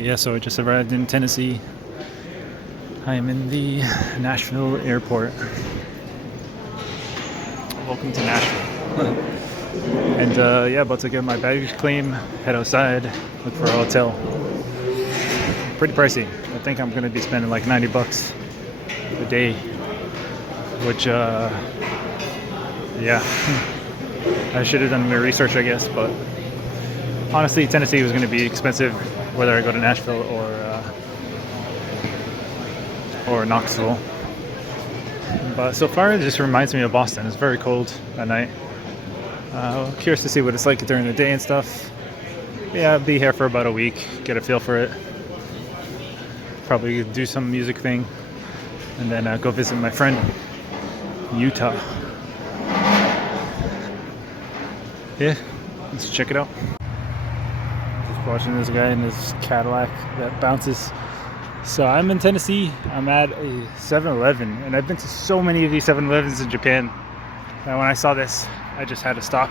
Yeah, so I just arrived in Tennessee. I am in the Nashville airport. Welcome to Nashville. And yeah, about to get my baggage claim, head outside, look for a hotel. Pretty pricey. I think I'm gonna be spending like 90 bucks a day, which yeah, I should have done my research, I guess. But honestly, Tennessee was gonna be expensive whether I go to Nashville or Knoxville. But so far, it just reminds me of Boston. It's very cold at night. Curious to see what it's like during the day and stuff. Yeah, I'll be here for about a week, get a feel for it. Probably do some music thing, and then go visit my friend in Utah. Yeah, let's check it out. Just watching this guy in his Cadillac that bounces. So I'm in Tennessee. I'm at a 7-Eleven, and I've been to so many of these 7-Elevens in Japan. And when I saw this, I just had to stop.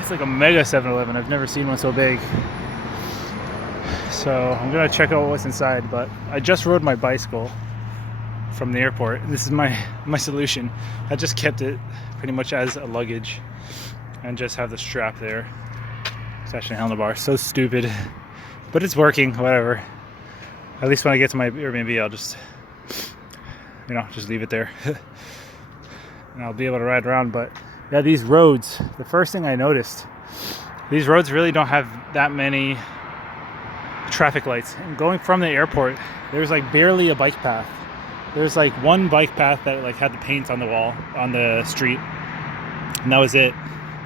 It's like a mega 7-Eleven. I've never seen one so big. So I'm gonna check out what's inside. But I just rode my bicycle from the airport. This is my solution. I just kept it pretty much as a luggage, and just have the strap there. It's actually a handlebar. So stupid. But it's working, whatever. At least when I get to my Airbnb, I'll just, just leave it there. And I'll be able to ride around. But yeah, these roads, the first thing I noticed, these roads really don't have that many traffic lights. And going from the airport, there's like barely a bike path. There's like one bike path that like had the paint on the wall, on the street. And that was it.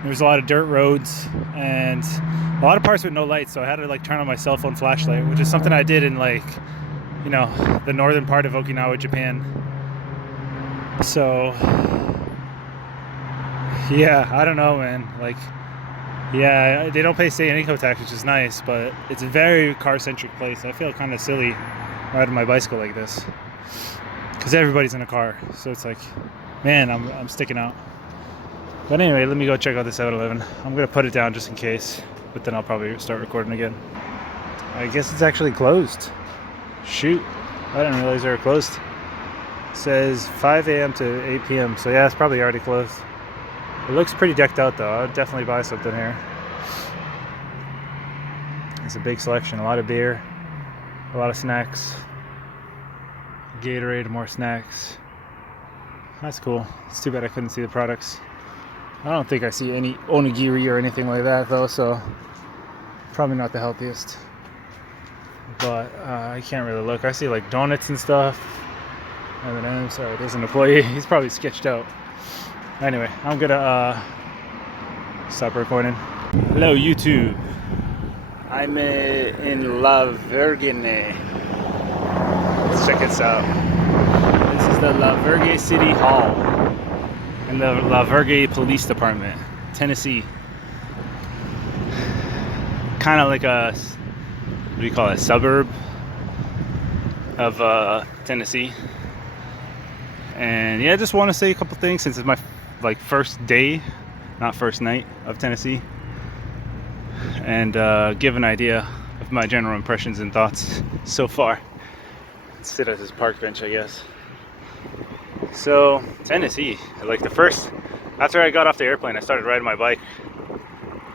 There's a lot of dirt roads and a lot of parts with no lights, so I had to like turn on my cell phone flashlight, which is something I did in like, the northern part of Okinawa, Japan. So yeah, I don't know, man. Like, yeah, they don't pay state income tax, which is nice, but it's a very car-centric place. I feel kind of silly riding my bicycle like this because everybody's in a car, so it's like, man, I'm sticking out. But anyway, let me go check out the 7-Eleven. I'm gonna put it down just in case, but then I'll probably start recording again. I guess it's actually closed. Shoot, I didn't realize they were closed. It says 5 a.m. to 8 p.m. So yeah, it's probably already closed. It looks pretty decked out though. I'll definitely buy something here. It's a big selection, a lot of beer, a lot of snacks. Gatorade, more snacks. That's cool. It's too bad I couldn't see the products. I don't think I see any onigiri or anything like that though, so probably not the healthiest. But I can't really look. I see like donuts and stuff. M&M's. Sorry, there's an employee. He's probably sketched out. Anyway, I'm gonna stop recording. Hello YouTube. I'm in La Vergne. Let's check this out. This is the La Vergne City Hall in the La Vergne Police Department, Tennessee. Kind of like a, what do you call it, suburb of Tennessee. And yeah, I just want to say a couple things since it's my first day, not first night, of Tennessee, and give an idea of my general impressions and thoughts so far. Let's sit at this park bench, I guess. So Tennessee, after I got off the airplane, I started riding my bike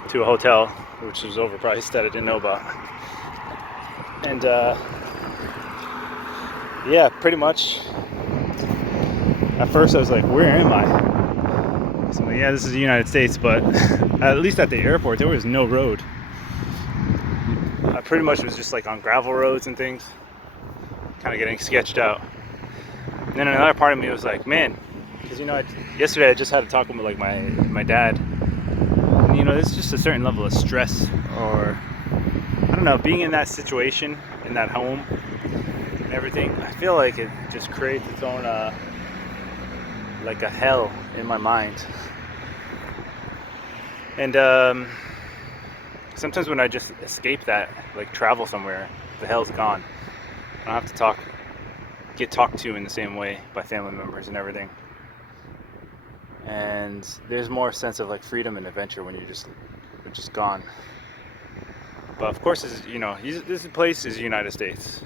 to a hotel, which was overpriced that I didn't know about. And yeah, pretty much at first I was like, where am I? So yeah, this is the United States, but at least at the airport there was no road. I pretty much was just like on gravel roads and things, kind of getting sketched out. And then another part of me was like, man, because yesterday I just had a talk with like my dad, and there's just a certain level of stress, or I don't know, being in that situation, in that home and everything. I feel like it just creates its own like a hell in my mind. And sometimes when I just escape that, like travel somewhere, the hell's gone. I don't have to get talked to in the same way by family members and everything. And there's more sense of like freedom and adventure when you're just gone. But of course, this place is the United States,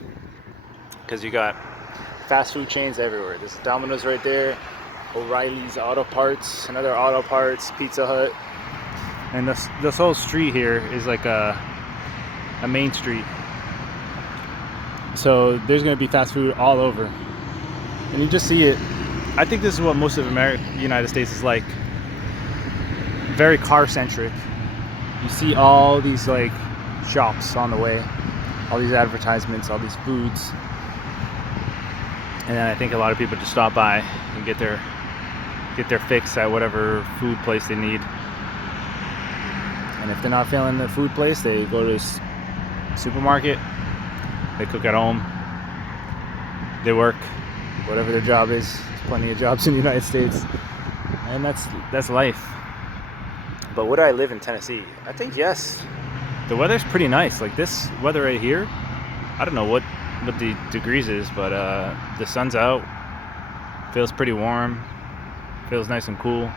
because you got fast food chains everywhere. There's Domino's right there, O'Reilly's Auto Parts, another Auto Parts, Pizza Hut, and this whole street here is like a main street. So there's gonna be fast food all over, and you just see it. I think this is what most of the United States is like. Very car centric. You see all these like shops on the way, all these advertisements, all these foods, and then I think a lot of people just stop by and get their fix at whatever food place they need. And if they're not feeling the food place, they go to a supermarket, they cook at home, they work, whatever their job is. There's plenty of jobs in the United States, and that's life. But would I live in Tennessee? I think yes. The weather's pretty nice. Like this weather right here, I don't know what the degrees is, but the sun's out, feels pretty warm, feels nice and cool.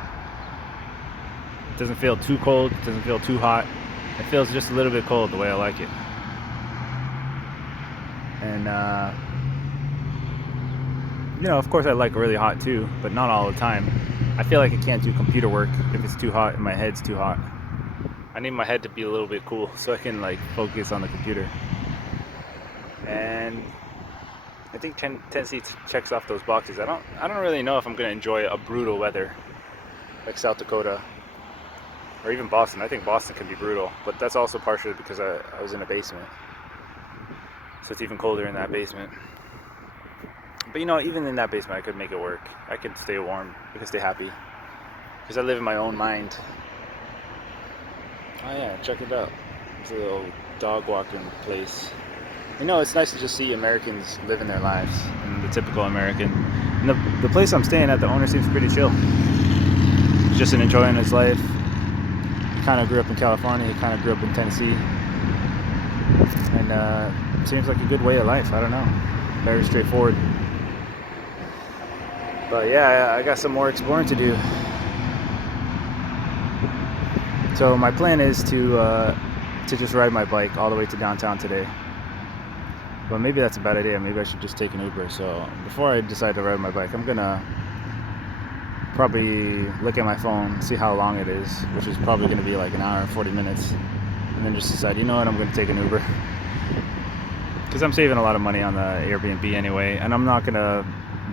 It doesn't feel too cold, it doesn't feel too hot. It feels just a little bit cold, the way I like it. And of course I like really hot too, but not all the time. I feel like I can't do computer work if it's too hot and my head's too hot. I need my head to be a little bit cool so I can like focus on the computer. And I think Tennessee checks off those boxes. I don't really know if I'm gonna enjoy a brutal weather like South Dakota or even Boston. I think Boston can be brutal, but that's also partially because I was in a basement, so it's even colder in that basement. But even in that basement, I could make it work. I could stay warm. I could stay happy. Because I live in my own mind. Oh yeah, check it out. It's a little dog walking place. It's nice to just see Americans living their lives. And the typical American. And the place I'm staying at, the owner seems pretty chill. He's just enjoying his life. He kind of grew up in California. He kind of grew up in Tennessee. And seems like a good way of life. I don't know. Very straightforward. But yeah, I got some more exploring to do. So my plan is to just ride my bike all the way to downtown today. But maybe that's a bad idea. Maybe I should just take an Uber. So before I decide to ride my bike, I'm gonna probably look at my phone, see how long it is, which is probably gonna be like an hour and 40 minutes, and then just decide, I'm gonna take an Uber. Because I'm saving a lot of money on the Airbnb anyway, and I'm not gonna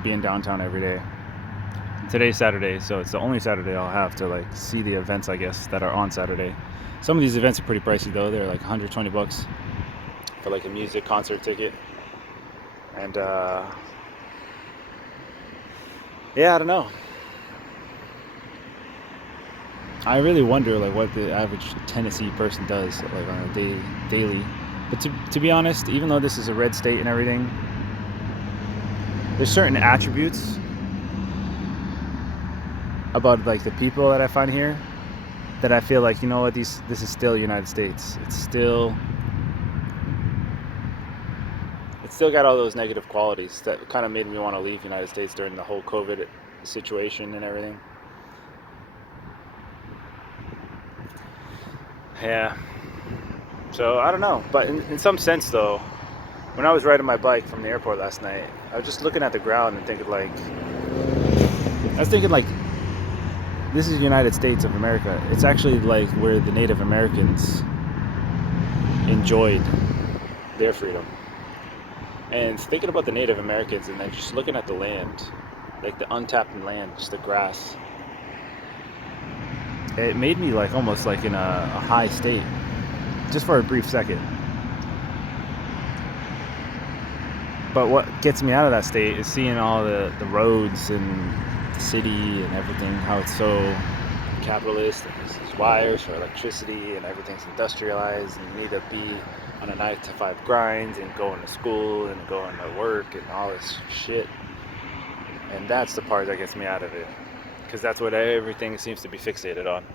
be in downtown every day. Today's Saturday, so it's the only Saturday I'll have to like see the events, I guess, that are on Saturday. Some of these events are pretty pricey though. They're like $120 for like a music concert ticket. And yeah, I don't know. I really wonder like what the average Tennessee person does like on a daily. But to be honest, even though this is a red state and everything, there's certain attributes about like the people that I find here that I feel like, this is still United States. It's still got all those negative qualities that kind of made me want to leave the United States during the whole COVID situation and everything. Yeah. So I don't know, but in some sense though, when I was riding my bike from the airport last night, I was just looking at the ground and thinking like, this is the United States of America. It's actually like where the Native Americans enjoyed their freedom. And thinking about the Native Americans and then just looking at the land, like the untapped land, just the grass, it made me like almost like in a high state, just for a brief second. But what gets me out of that state is seeing all the roads and the city and everything, how it's so capitalist, and there's these wires for electricity and everything's industrialized, and you need to be on a 9-to-5 grind and going to school and going to work and all this shit. And that's the part that gets me out of it, because that's what everything seems to be fixated on.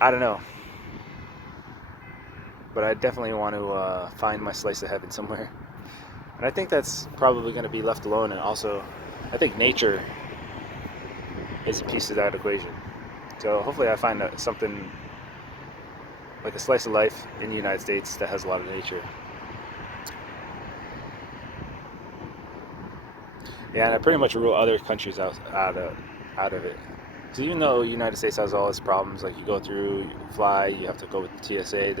I don't know, but I definitely want to find my slice of heaven somewhere. And I think that's probably going to be left alone. And also, I think nature is a piece of that equation. So hopefully I find something like a slice of life in the United States that has a lot of nature. Yeah, and I pretty much rule other countries out of it. Because even though the United States has all its problems, like you go through, you fly, you have to go with the TSA.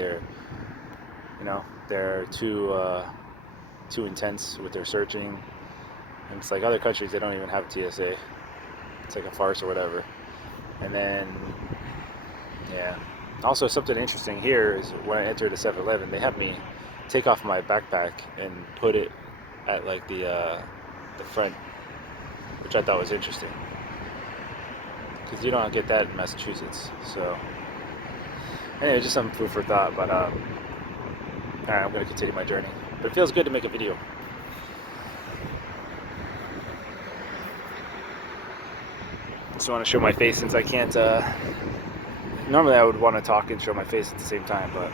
They're too intense with their searching. And it's like other countries, they don't even have a TSA. It's like a farce or whatever. And then, yeah. Also, something interesting here is when I entered a 7-Eleven, they have me take off my backpack and put it at like the front, which I thought was interesting. Because you don't get that in Massachusetts. So, anyway, just some food for thought. But, alright, I'm going to continue my journey. But it feels good to make a video. Just want to show my face since I can't. Normally, I would want to talk and show my face at the same time, but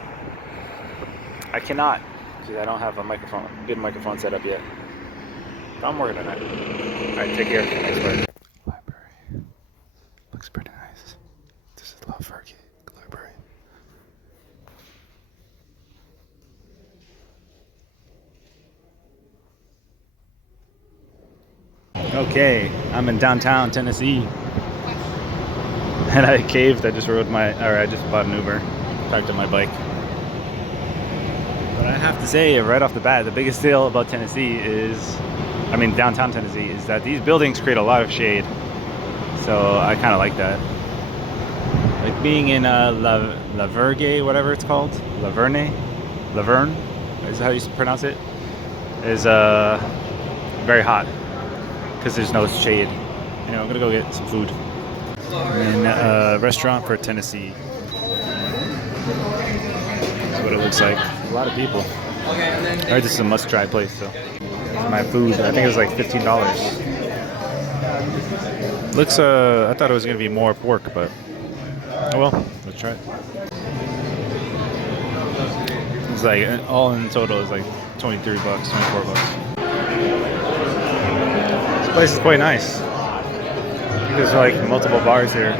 I cannot because I don't have a good microphone set up yet. But I'm working on it. All right, take care. Thanks, bye. Library looks pretty nice. This is Lavergy Library. Okay, I'm in downtown Tennessee. And I caved. I just bought an Uber, parked on my bike. But I have to say, right off the bat, the biggest deal about downtown Tennessee, is that these buildings create a lot of shade. So I kind of like that. Like being in Lavergy, whatever it's called, Laverne, is how you pronounce it, is very hot because there's no shade. I'm gonna go get some food. I'm in a restaurant for Tennessee. That's what it looks like. A lot of people. I heard this is a must-try place, so. My food, I think it was like $15. Looks, I thought it was going to be more pork, but oh well, let's try it. It's like, all in total is like $23, $24. This place is quite nice. I think there's like multiple bars here.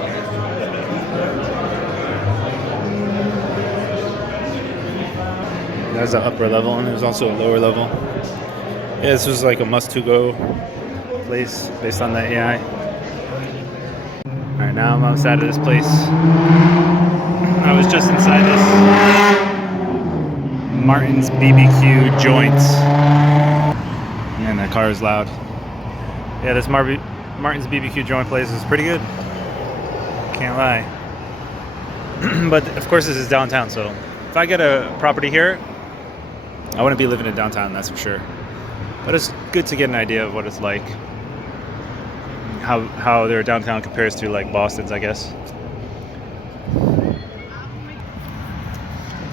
There's an upper level and there's also a lower level. Yeah, this was like a must-to-go place based on the AI. Alright, now I'm outside of this place. I was just inside this Martin's BBQ joint. Man, that car is loud. Yeah, this Martin's BBQ joint place is pretty good. Can't lie. But of course this is downtown, so if I get a property here, I wouldn't be living in downtown, that's for sure. But it's good to get an idea of what it's like. How their downtown compares to like Boston's, I guess.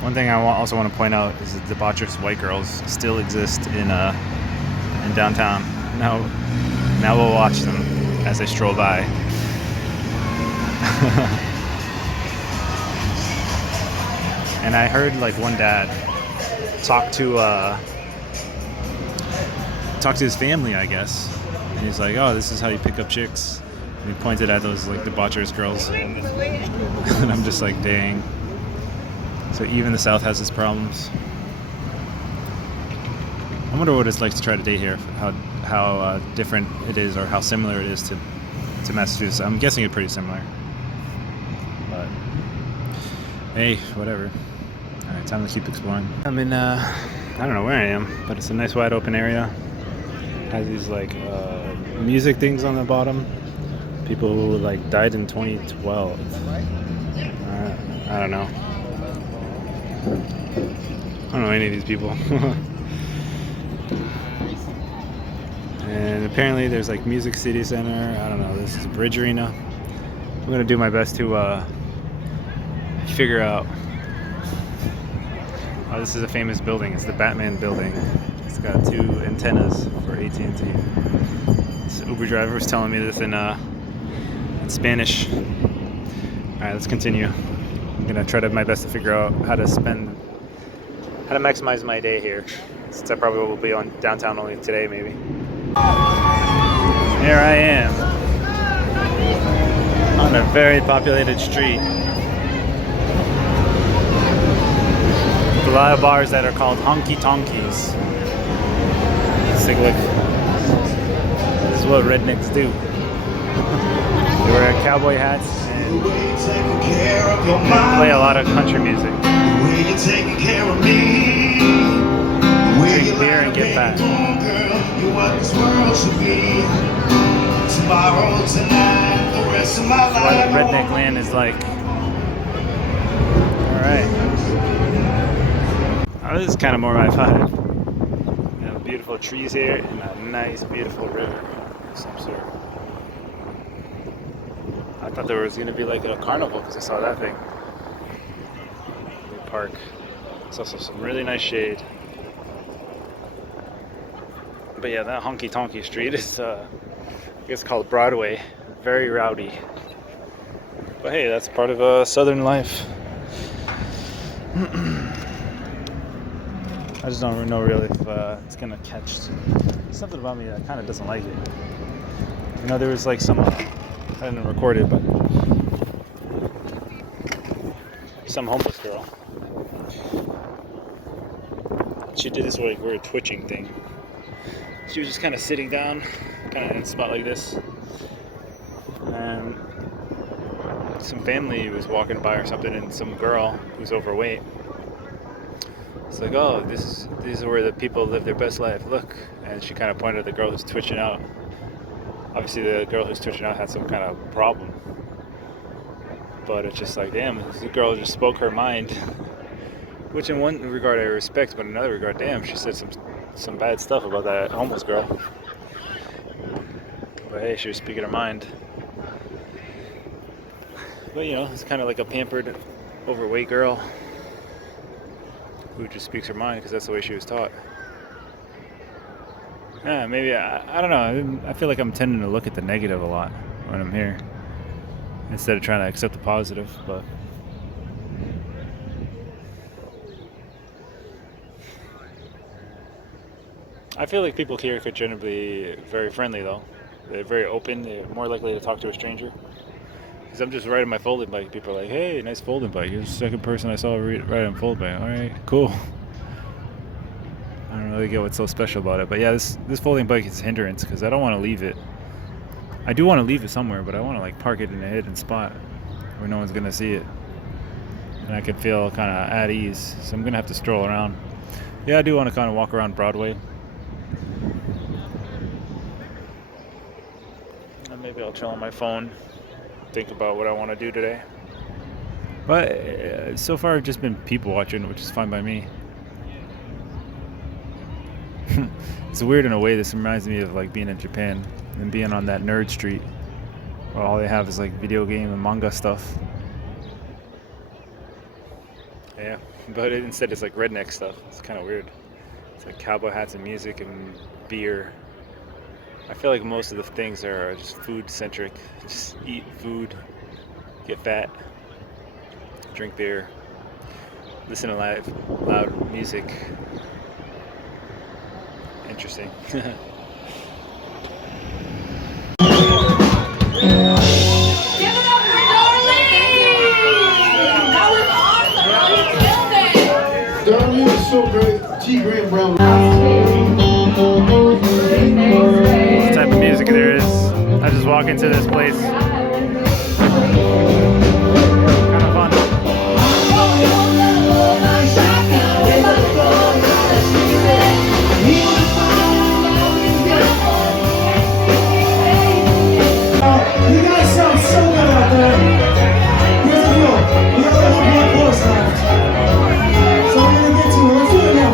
One thing I also want to point out is that debaucherous white girls still exist in downtown. Now we'll watch them as they stroll by. And I heard like one dad talk to his family, I guess. And he's like, "Oh, this is how you pick up chicks." And he pointed at those like debaucherous girls. And I'm just like, dang. So even the South has its problems. I wonder what it's like to try to date here. How different it is, or how similar it is to Massachusetts. I'm guessing it's pretty similar. But hey, whatever. All right, time to keep exploring. I'm in I don't know where I am, but it's a nice wide open area. Has these like music things on the bottom. People who like died in 2012. I don't know. I don't know any of these people. And apparently there's like Music City Center. I don't know. This is a Bridge Arena. I'm gonna do my best to figure out. Oh, this is a famous building. It's the Batman building. It's got 2 antennas for AT&T. This Uber driver was telling me this in Spanish. All right, let's continue. I'm gonna try my best to figure out how to maximize my day here, since I probably will be on downtown only today, maybe. Here I am on a very populated street. A lot of bars that are called honky tonkies. Let's take a look. This is what rednecks do. They wear cowboy hats and play a lot of country music. Drink beer and get fat. That's what redneck land is like. Alright. Oh, this is kind of more my vibe. You know, beautiful trees here and a nice, beautiful river of some sort. I thought there was going to be like a carnival because I saw that thing. The park. There's also some really nice shade. But yeah, that honky tonky street is, I guess, called Broadway. Very rowdy. But hey, that's part of Southern life. I just don't know really if it's gonna catch. There's something about me that kind of doesn't like it. You know, there was like some, I didn't record it, but some homeless girl. She did this like weird twitching thing. She was just kind of sitting down, kind of in a spot like this, and some family was walking by or something, and some girl who's overweight. It's like, oh, these are where the people live their best life. Look, and she kind of pointed at the girl who's twitching out. Obviously, the girl who's twitching out had some kind of problem, but it's just like, damn, this girl just spoke her mind. Which in one regard I respect, but in another regard, damn, she said some bad stuff about that homeless girl. But hey, she was speaking her mind. But you know, it's kind of like a pampered, overweight girl who just speaks her mind because that's the way she was taught. Yeah, maybe, I don't know, I feel like I'm tending to look at the negative a lot when I'm here instead of trying to accept the positive, but I feel like people here could generally be very friendly though. They're very open, they're more likely to talk to a stranger. Because I'm just riding my folding bike, people are like, hey, nice folding bike. You're the second person I saw ride on folding bike. Alright, cool. I don't really get what's so special about it. But yeah, this folding bike is a hindrance because I don't want to leave it. I do want to leave it somewhere, but I want to like park it in a hidden spot where no one's going to see it. And I can feel kind of at ease. So I'm going to have to stroll around. Yeah, I do want to kind of walk around Broadway. And maybe I'll chill on my phone. Think about what I want to do today. But so far I've just been people watching, which is fine by me. It's weird in a way. This reminds me of like being in Japan and being on that nerd street where all they have is like video game and manga stuff. Yeah, but instead it's like redneck stuff. It's kind of weird. It's like cowboy hats and music and beer. I feel like most of the things are just food centric. Just eat food, get fat, drink beer, listen to loud music. Interesting. Darlene is so great. G. Graham Brown. What type of music there is. I just walk into this place. Kind of fun. You guys sound so good out there. Here's the deal. We only have one course left. So we're going to get to it. Let's do it now.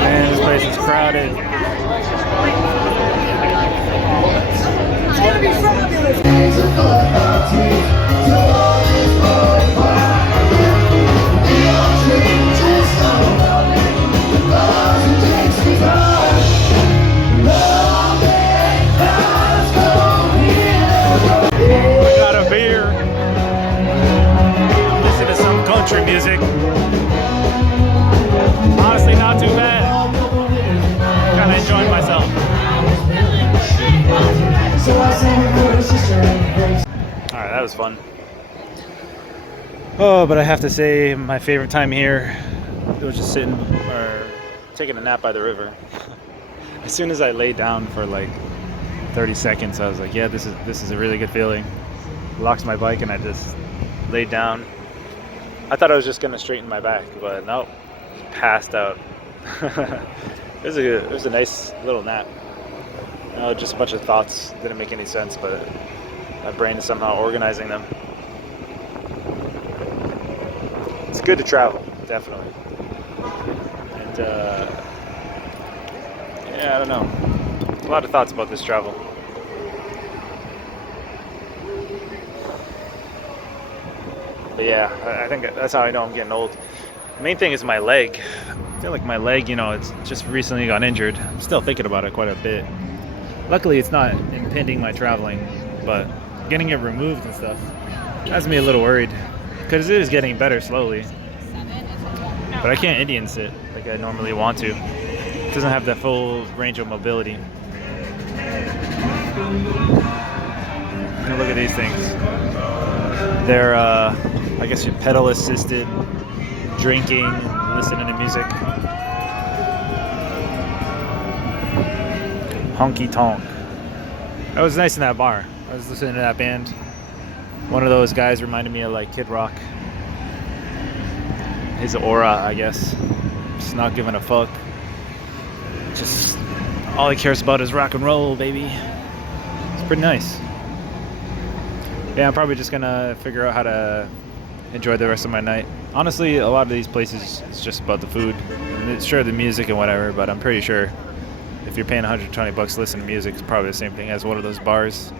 Man, this place is crowded. It's going to be fabulous. Got a beer. Listen to some country music. Honestly, not too bad. Kind of enjoying myself. Alright, that was fun. Oh, but I have to say my favorite time here was just sitting or taking a nap by the river. As soon as I laid down for like 30 seconds, I was like, yeah, this is a really good feeling. Locked my bike and I just laid down. I thought I was just gonna straighten my back, but nope, passed out. It was a nice little nap. Just a bunch of thoughts, didn't make any sense, but my brain is somehow organizing them. It's good to travel, definitely. And yeah, I don't know. A lot of thoughts about this travel. But yeah, I think that's how I know I'm getting old. The main thing is my leg. I feel like my leg, it's just recently got injured. I'm still thinking about it quite a bit. Luckily, it's not impeding my traveling, but getting it removed and stuff has me a little worried because it is getting better slowly. But I can't Indian sit like I normally want to. It doesn't have the full range of mobility. Now look at these things. They're, I guess, pedal assisted drinking, listening to music. Honky Tonk. That was nice in that bar. I was listening to that band. One of those guys reminded me of like Kid Rock. His aura, I guess. Just not giving a fuck. Just all he cares about is rock and roll, baby. It's pretty nice. Yeah, I'm probably just gonna figure out how to enjoy the rest of my night. Honestly, a lot of these places, it's just about the food. And it's sure the music and whatever, but I'm pretty sure if you're paying 120 bucks to listen to music, it's probably the same thing as one of those bars.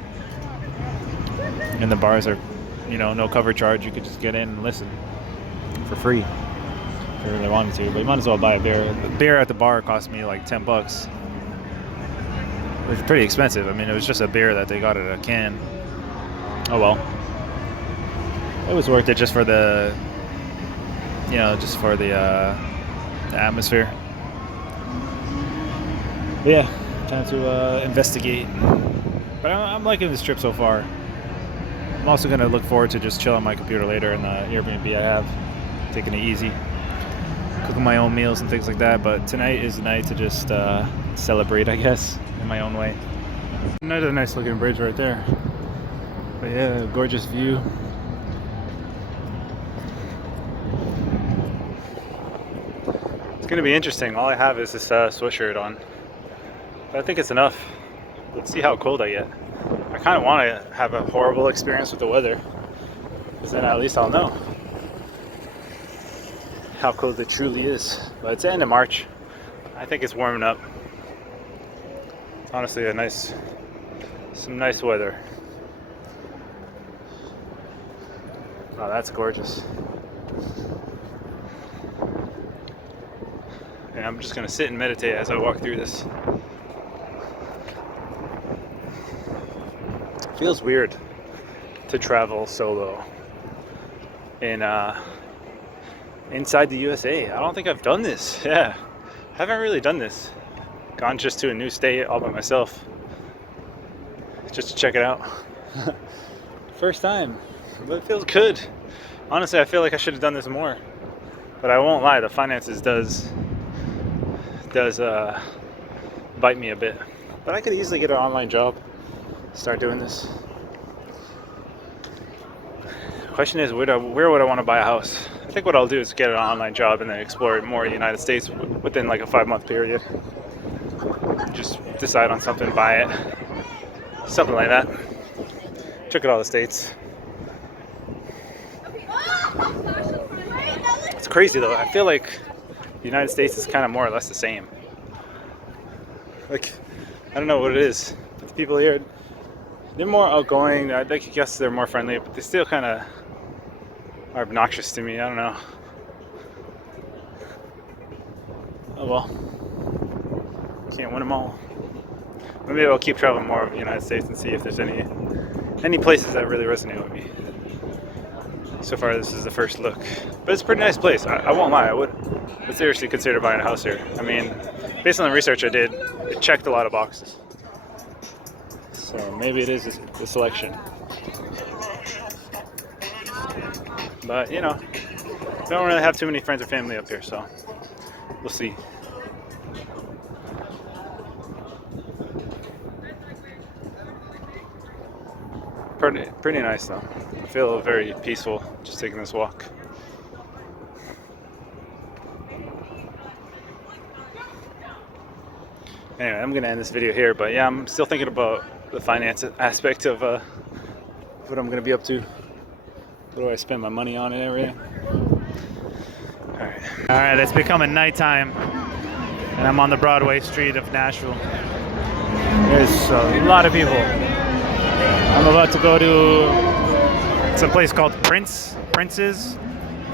And the bars are, no cover charge. You could just get in and listen for free if you really wanted to. But you might as well buy a beer. The beer at the bar cost me like 10 bucks. Which is pretty expensive. I mean, it was just a beer that they got at a can. Oh well. It was worth it just for the, the atmosphere. But yeah, time to investigate. But I'm liking this trip so far. I'm also going to look forward to just chilling on my computer later in the Airbnb I have. Taking it easy. Cooking my own meals and things like that. But tonight is the night to just celebrate, I guess, in my own way. Another nice looking bridge right there. But yeah, gorgeous view. It's going to be interesting. All I have is this sweatshirt on. But I think it's enough. Let's see how cold I get. I kind of want to have a horrible experience with the weather, because then at least I'll know how cold it truly is. But it's the end of March. I think it's warming up. Honestly, some nice weather. Wow, that's gorgeous. And I'm just gonna sit and meditate as I walk through this. Feels weird to travel solo inside the USA. I don't think I've done this. Yeah, haven't really done this. Gone just to a new state all by myself, just to check it out. First time, but it feels good. Honestly, I feel like I should have done this more. But I won't lie, the finances does bite me a bit. But I could easily get an online job. Start doing this. Question is, where would I want to buy a house? I think what I'll do is get an online job and then explore more of the United States within like a 5-month period. Just decide on something, buy it, something like that. Check out all the states. It's crazy though. I feel like the United States is kind of more or less the same. Like, I don't know what it is, but the people here, they're more outgoing. I guess they're more friendly, but they still kind of are obnoxious to me. I don't know. Oh well. Can't win them all. Maybe I'll keep traveling more of the United States and see if there's any places that really resonate with me. So far, this is the first look. But it's a pretty nice place. I won't lie. I would seriously consider buying a house here. I mean, based on the research I did, it checked a lot of boxes. So maybe it is the selection. But you know, we don't really have too many friends or family up here, so we'll see. Pretty nice though. I feel very peaceful just taking this walk. Anyway, I'm gonna end this video here, but yeah, I'm still thinking about the finance aspect of what I'm gonna be up to. What do I spend my money on and everything? All right, it's becoming nighttime, and I'm on the Broadway street of Nashville. There's a lot of people. I'm about to go to some place called Prince's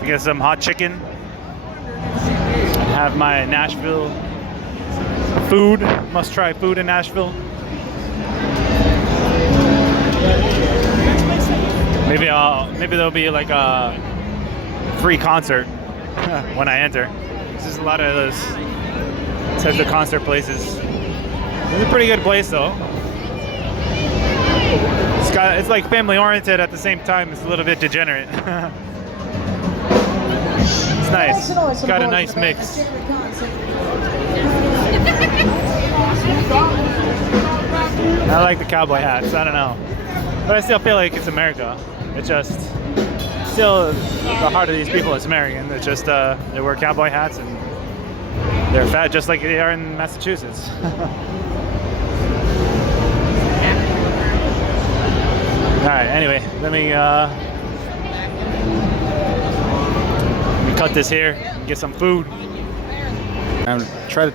to get some hot chicken and have my Nashville food, must-try food in Nashville. Maybe there'll be like a free concert when I enter. There's a lot of those types of concert places. It's a pretty good place though. It's like family oriented at the same time. It's a little bit degenerate. It's nice. It's got a nice mix. I like the cowboy hats. I don't know, but I still feel like it's America. It's just still the heart of these people is American. It's just they wear cowboy hats and they're fat just like they are in Massachusetts. All right. Anyway, let me cut this here. Get some food. I'm time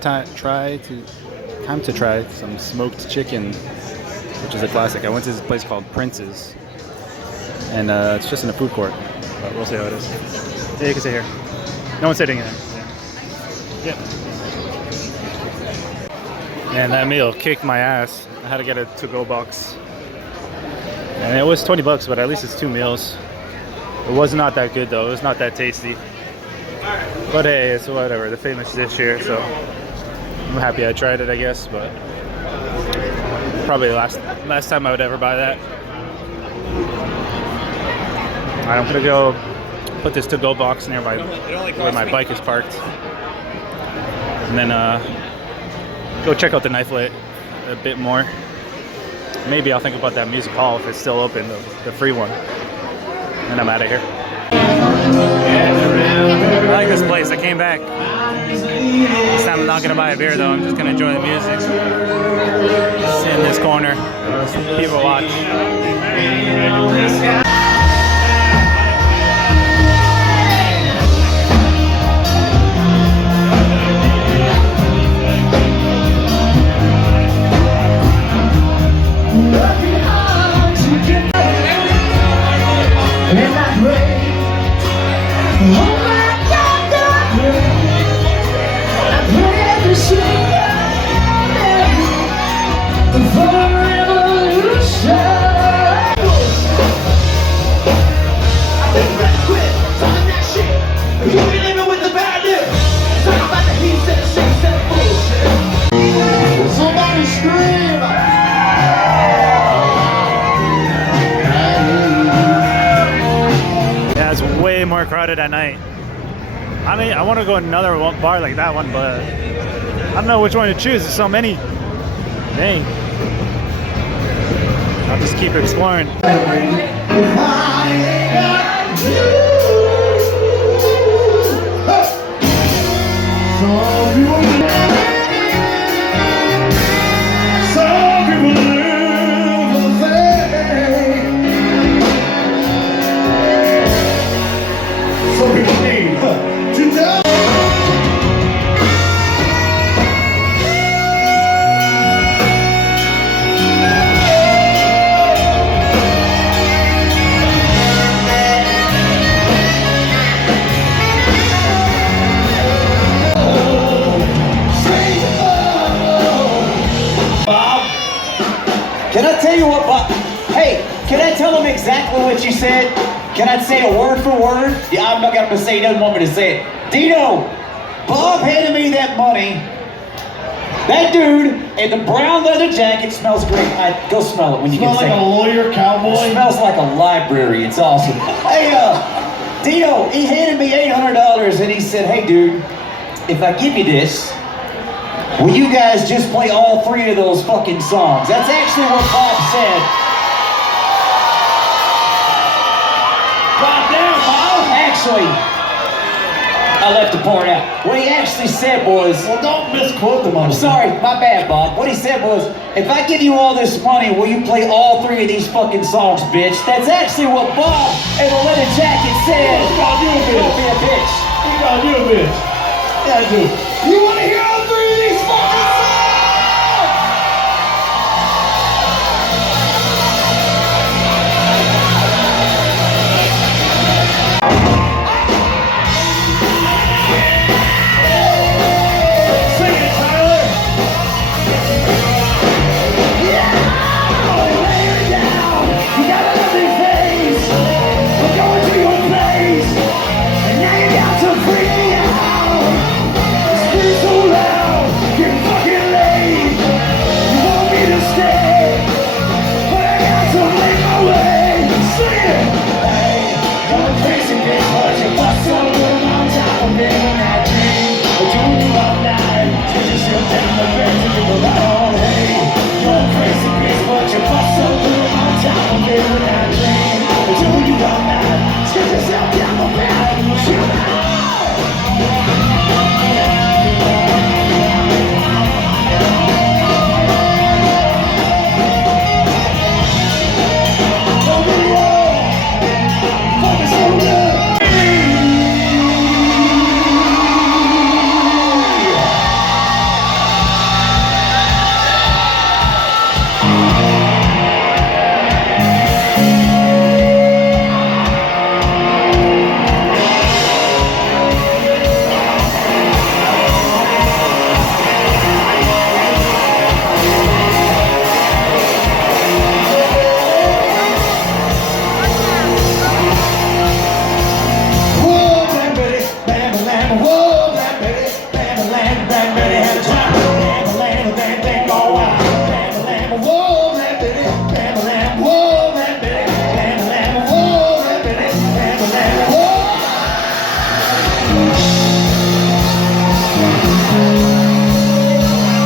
to try some smoked chicken, which is a classic. I went to this place called Prince's, and it's just in a food court. But we'll see how it is. Yeah, you can sit here. No one's sitting in it. Yeah. And that meal kicked my ass. I had to get a to-go box. And it was 20 bucks, but at least it's 2 meals. It was not that good though. It was not that tasty. But hey, it's whatever. The famous dish here, so I'm happy I tried it, I guess. But probably the last time I would ever buy that. Alright, I'm gonna go put this to-go box near where my bike is parked, and then go check out the Knife Lit a bit more. Maybe I'll think about that music hall if it's still open, the free one. And I'm out of here. I like this place. I came back. This time I'm not gonna buy a beer though. I'm just gonna enjoy the music. Sit in this corner. People watch. More crowded at night. I mean, I want to go to another bar like that one, but I don't know which one to choose. There's so many. Dang. I'll just keep exploring. Can I tell you what, Bob? Hey, can I tell him exactly what you said? Can I say it word for word? Yeah, I'm not gonna say. He doesn't want me to say it. Dino, Bob handed me that money. That dude in the brown leather jacket smells great. Go smell it when you get a second. Smells like a lawyer cowboy. It smells like a library. It's awesome. Hey, Dino, he handed me $800 and he said, hey dude, if I give you this, will you guys just play all 3 of those fucking songs? That's actually what Bob said. Calm down, Bob. Actually, I left the part out. What he actually said was, Well, don't misquote them. I'm sorry, my bad, Bob. What he said was, if I give you all this money, will you play all 3 of these fucking songs, bitch? That's actually what Bob in the leather jacket said. He called you a bitch. Don't be a bitch. He called you a bitch. Yeah, dude. You want to hear all 3 of these fucking songs? Sing it, Tyler. Yeah, lay her down. You got a lovely face. I'm going to your place, and now you got to freak me out. Scream so loud, getting fucking late. You want me to stay, but I got to make my way. Sing it. Hey, you're crazy bitch, but you bust so good on top of me when I dream. But you do all night, take yourself down the bed to do the light. Hey, you're crazy bitch, but you bust so good on top of me when I dream. But you do all night, take yourself down the bed to do the light. Whoa, Black Betty, Bam Lamb, whoa, Black Betty, Bam Lamb, Black Betty had a time. Bam Lamb, bang bang all wild. Bam Lamb, whoa, Black Betty, Bam Lamb, whoa, Black Betty, Bam Lamb,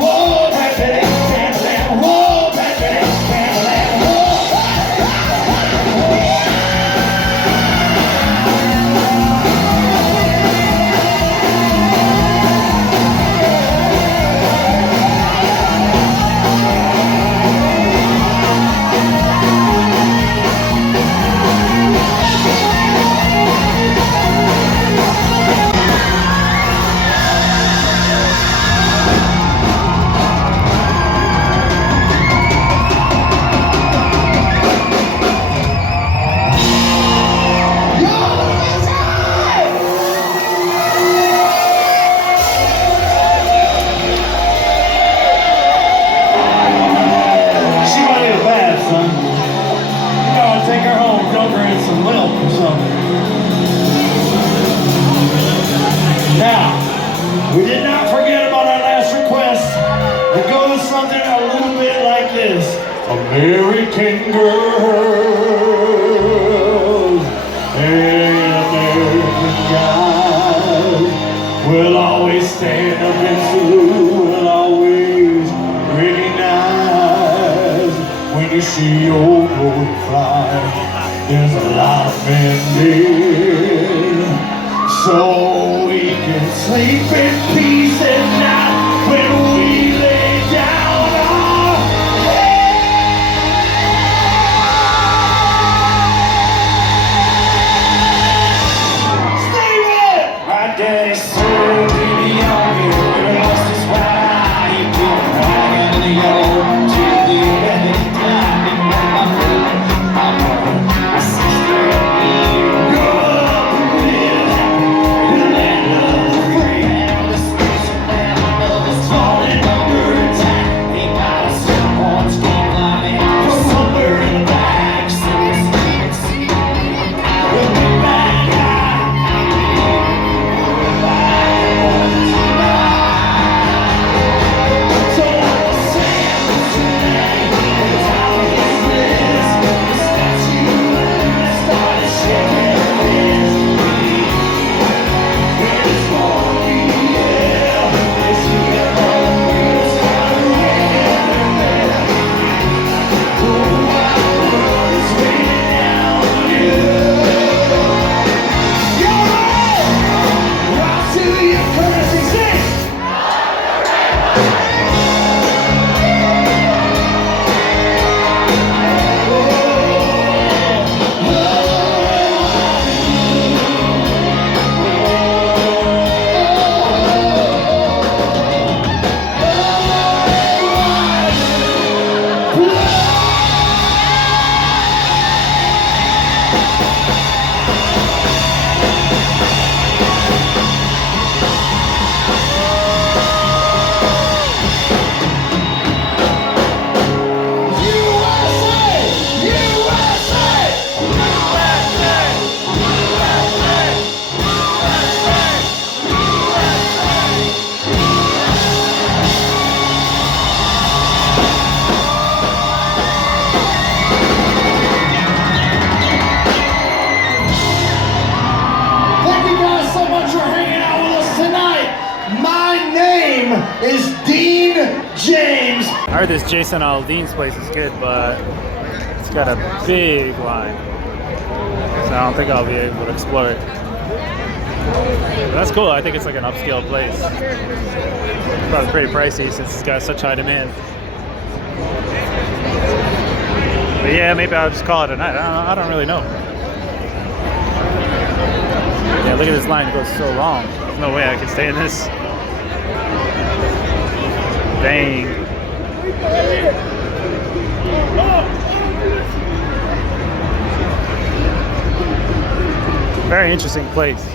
whoa, Black Betty, Bam Lamb, whoa. We did not forget about our last request. It goes something a little bit like this. American girls and American guys will always stand up and salute, will always recognize when you see your boy fly. There's a life in me, so we can sleep in peace at night when we lay down our heads. Steven! My daddy said, baby, on you, we lost his wife. He put a fire in the old TV. Is Dean James. I heard this Jason Aldean's place is good, but it's got a big line, so I don't think I'll be able to explore it. But that's cool. I think it's like an upscale place. It's probably pretty pricey since it's got such high demand. But yeah, maybe I'll just call it a night. I don't really know. Yeah, look at this line. It goes so long. There's no way I can stay in this. Dang. Very interesting place. I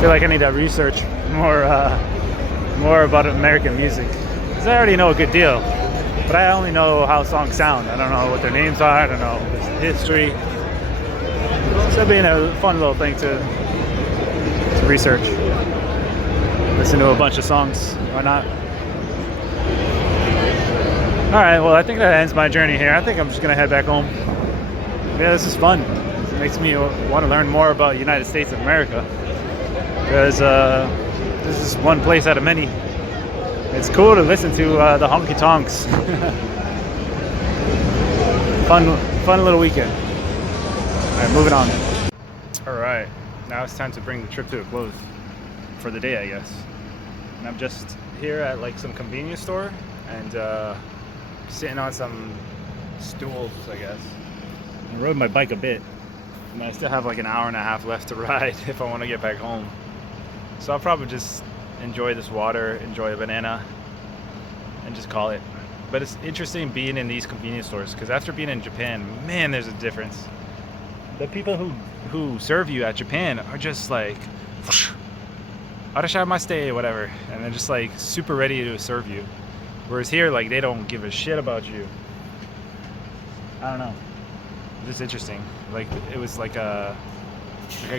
feel like I need to research more about American music. Because I already know a good deal, but I only know how songs sound. I don't know what their names are. I don't know the history. So it'll be a fun little thing to research. Listen to a bunch of songs. Why not? Alright, well I think that ends my journey here. I think I'm just gonna head back home. Yeah, this is fun. It makes me want to learn more about the United States of America. Because this is one place out of many. It's cool to listen to the honky tonks. Fun little weekend. Alright, moving on. Alright, now it's time to bring the trip to a close. For the day, I guess. And I'm just here at like some convenience store and sitting on some stools, I guess. I rode my bike a bit. And I still have like an hour and a half left to ride if I want to get back home. So I'll probably just enjoy this water, enjoy a banana, and just call it. But it's interesting being in these convenience stores because after being in Japan, man, there's a difference. The people who serve you at Japan are just like, arashamashite, whatever, and they're just like super ready to serve you. Whereas here, like, they don't give a shit about you. I don't know. It's just interesting. Like, it was like I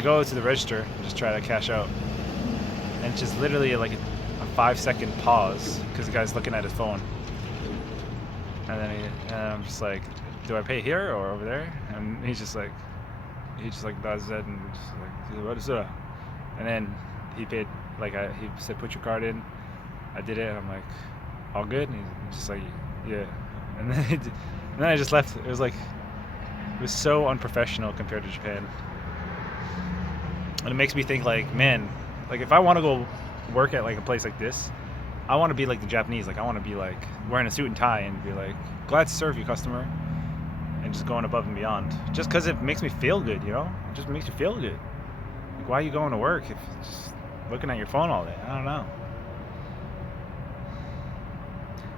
go to the register and just try to cash out, and it's just literally like a 5-second pause because the guy's looking at his phone, and then I'm just like, do I pay here or over there? And he just like does that and just like, what is that? And then he paid, like, he said put your card in, I did it, and I'm like, all good? And he's just like, yeah. And then, and then I just left. It was so unprofessional compared to Japan. And it makes me think like, man, like if I want to go work at like a place like this, I want to be like the Japanese. Like I want to be like wearing a suit and tie and be like, glad to serve you, customer. And just going above and beyond. Just because it makes me feel good, you know? It just makes you feel good. Like why are you going to work if you're just looking at your phone all day? I don't know.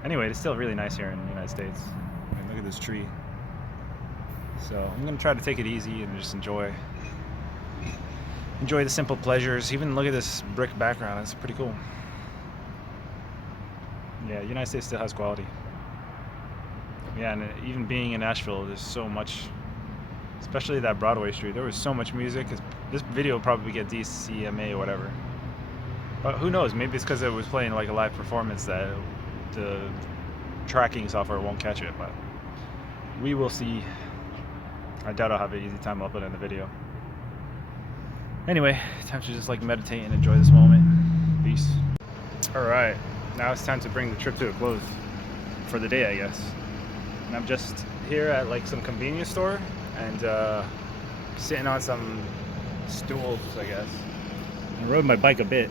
Anyway, it's still really nice here in the United States. I mean, look at this tree. So I'm gonna try to take it easy and just enjoy the simple pleasures. Even look at this brick background. It's pretty cool. Yeah, the United States still has quality. Yeah, and even being in Nashville, there's so much, especially that Broadway street. There was so much music. This video will probably get DCMA or whatever. But who knows? Maybe it's because it was playing like a live performance that the tracking software won't catch it. But we will see. I doubt I'll have an easy time uploading the video. Anyway, time to just like meditate and enjoy this moment. Peace. Alright, now it's time to bring the trip to a close for the day, I guess. And I'm just here at like some convenience store and sitting on some stools, I guess. I rode my bike a bit,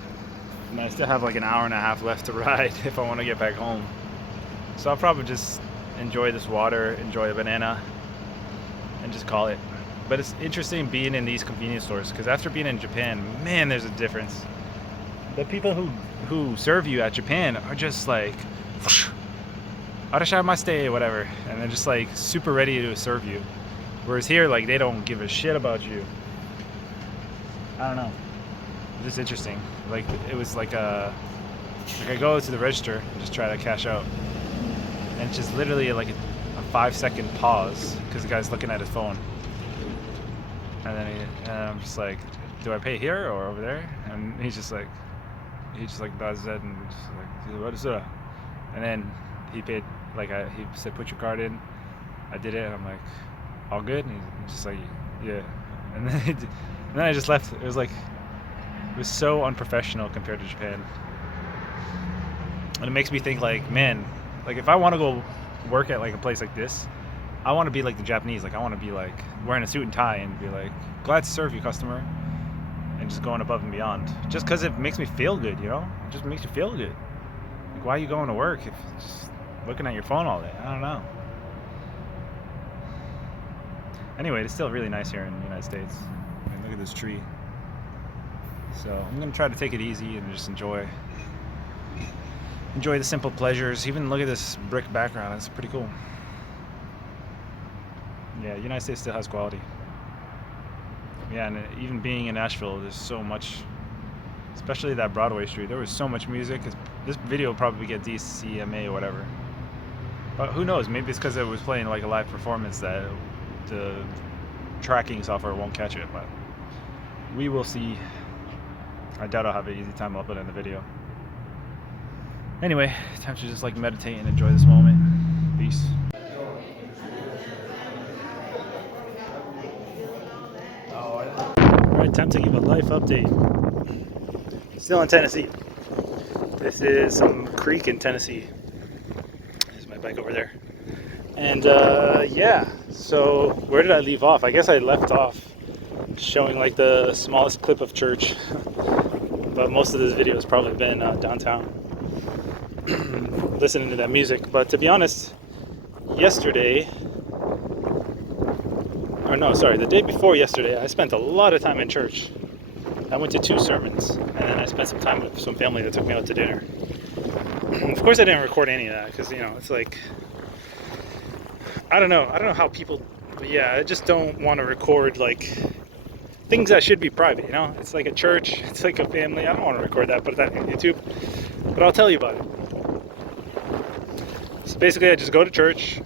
and I still have like an hour and a half left to ride if I want to get back home. So I'll probably just enjoy this water, enjoy a banana, and just call it. But it's interesting being in these convenience stores because after being in Japan, man, there's a difference. The people who serve you at Japan are just like, arashaimashite, whatever, and they're just like super ready to serve you. Whereas here, like they don't give a shit about you. I don't know. It's just interesting. Like it was like I go to the register and just try to cash out, and it's just literally like a 5-second pause because the guy's looking at his phone. And then I'm just like, do I pay here or over there? And he just like does that and just like, what is that? And then he paid, like he said, put your card in. I did it, and I'm like, all good? And he's just like, yeah. And then I just left. It was so unprofessional compared to Japan. And it makes me think like, man, like if I want to go work at like a place like this, I want to be like the Japanese. Like I want to be like wearing a suit and tie and be like, glad to serve you, customer. And just going above and beyond. Just because it makes me feel good, you know? It just makes you feel good. Like why are you going to work if you're just looking at your phone all day? I don't know. Anyway, it's still really nice here in the United States. I mean, look at this tree. So I'm going to try to take it easy and just enjoy the simple pleasures. Even look at this brick background. It's pretty cool. Yeah, the United States still has quality. Yeah, and even being in Nashville, there's so much, especially that Broadway street. There was so much music. This video will probably get DCMA or whatever. But who knows? Maybe it's because it was playing like a live performance that the tracking software won't catch it. But we will see. I doubt I'll have an easy time uploading the video. Anyway, time to just like meditate and enjoy this moment. Peace. Alright, time to give a life update. Still in Tennessee. This is some creek in Tennessee. There's my bike over there. And yeah, so where did I leave off? I guess I left off showing like the smallest clip of church. But most of this video has probably been downtown listening to that music. But to be honest, yesterday, or no, sorry, the day before yesterday, I spent a lot of time in church. I went to 2 sermons, and then I spent some time with some family that took me out to dinner. Of course I didn't record any of that, because, you know, it's like, I don't know how people, but yeah, I just don't want to record, like, things that should be private, you know? It's like a church, it's like a family. I don't want to record that, put that on YouTube, but I'll tell you about it. So basically, I just go to church,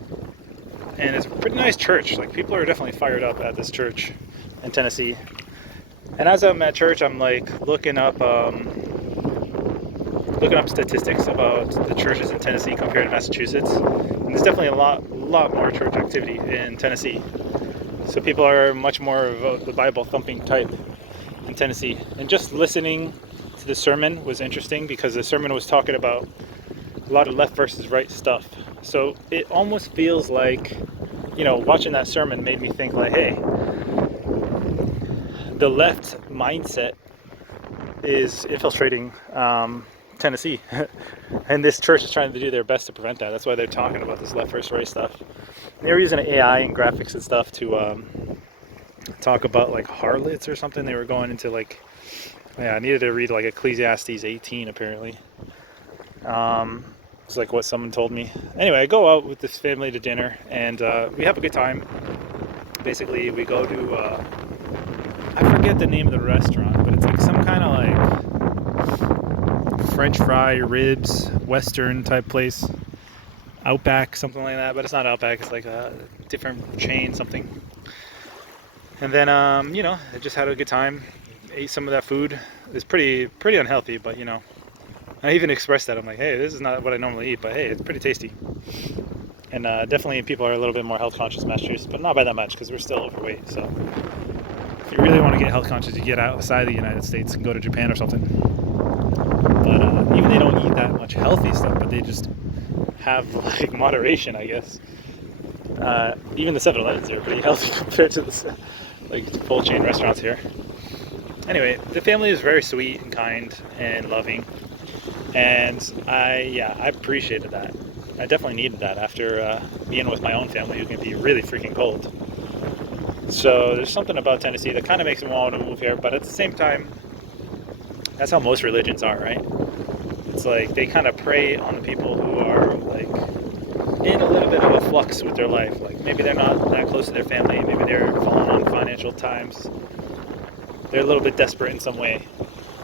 and it's a pretty nice church. Like, people are definitely fired up at this church in Tennessee. And as I'm at church, I'm like looking up statistics about the churches in Tennessee compared to Massachusetts. And there's definitely a lot more church activity in Tennessee. So people are much more of the Bible thumping type in Tennessee. And just listening the sermon was interesting because the sermon was talking about a lot of left versus right stuff. So it almost feels like, you know, watching that sermon made me think like, hey, the left mindset is infiltrating Tennessee. And this church is trying to do their best to prevent that. That's why they're talking about this left versus right stuff. And they were using AI and graphics and stuff to talk about like harlots or something. They were going into like, yeah, I needed to read like Ecclesiastes 18 apparently. It's like what someone told me. Anyway, I go out with this family to dinner and we have a good time. Basically, we go to, I forget the name of the restaurant, but it's like some kind of like French fry, ribs, Western type place. Outback, something like that, but it's not Outback, it's like a different chain, something. And then, you know, I just had a good time, ate some of that food. It was pretty unhealthy, but you know, I even expressed that. I'm like, hey, this is not what I normally eat, but hey, it's pretty tasty. And definitely people are a little bit more health conscious in Massachusetts, but not by that much because we're still overweight. So if you really want to get health conscious, you get outside the United States and go to Japan or something. But even they don't eat that much healthy stuff, but they just have like moderation, I guess. Even the 7-Elevens here are pretty healthy compared to the like full chain restaurants here. Anyway, the family is very sweet and kind and loving, and I appreciated that. I definitely needed that after being with my own family who can be really freaking cold. So there's something about Tennessee that kind of makes me want to move here, but at the same time, that's how most religions are, right? It's like they kind of prey on the people who are like in a little bit of a flux with their life. Like maybe they're not that close to their family, maybe they're falling on financial times. They're a little bit desperate in some way.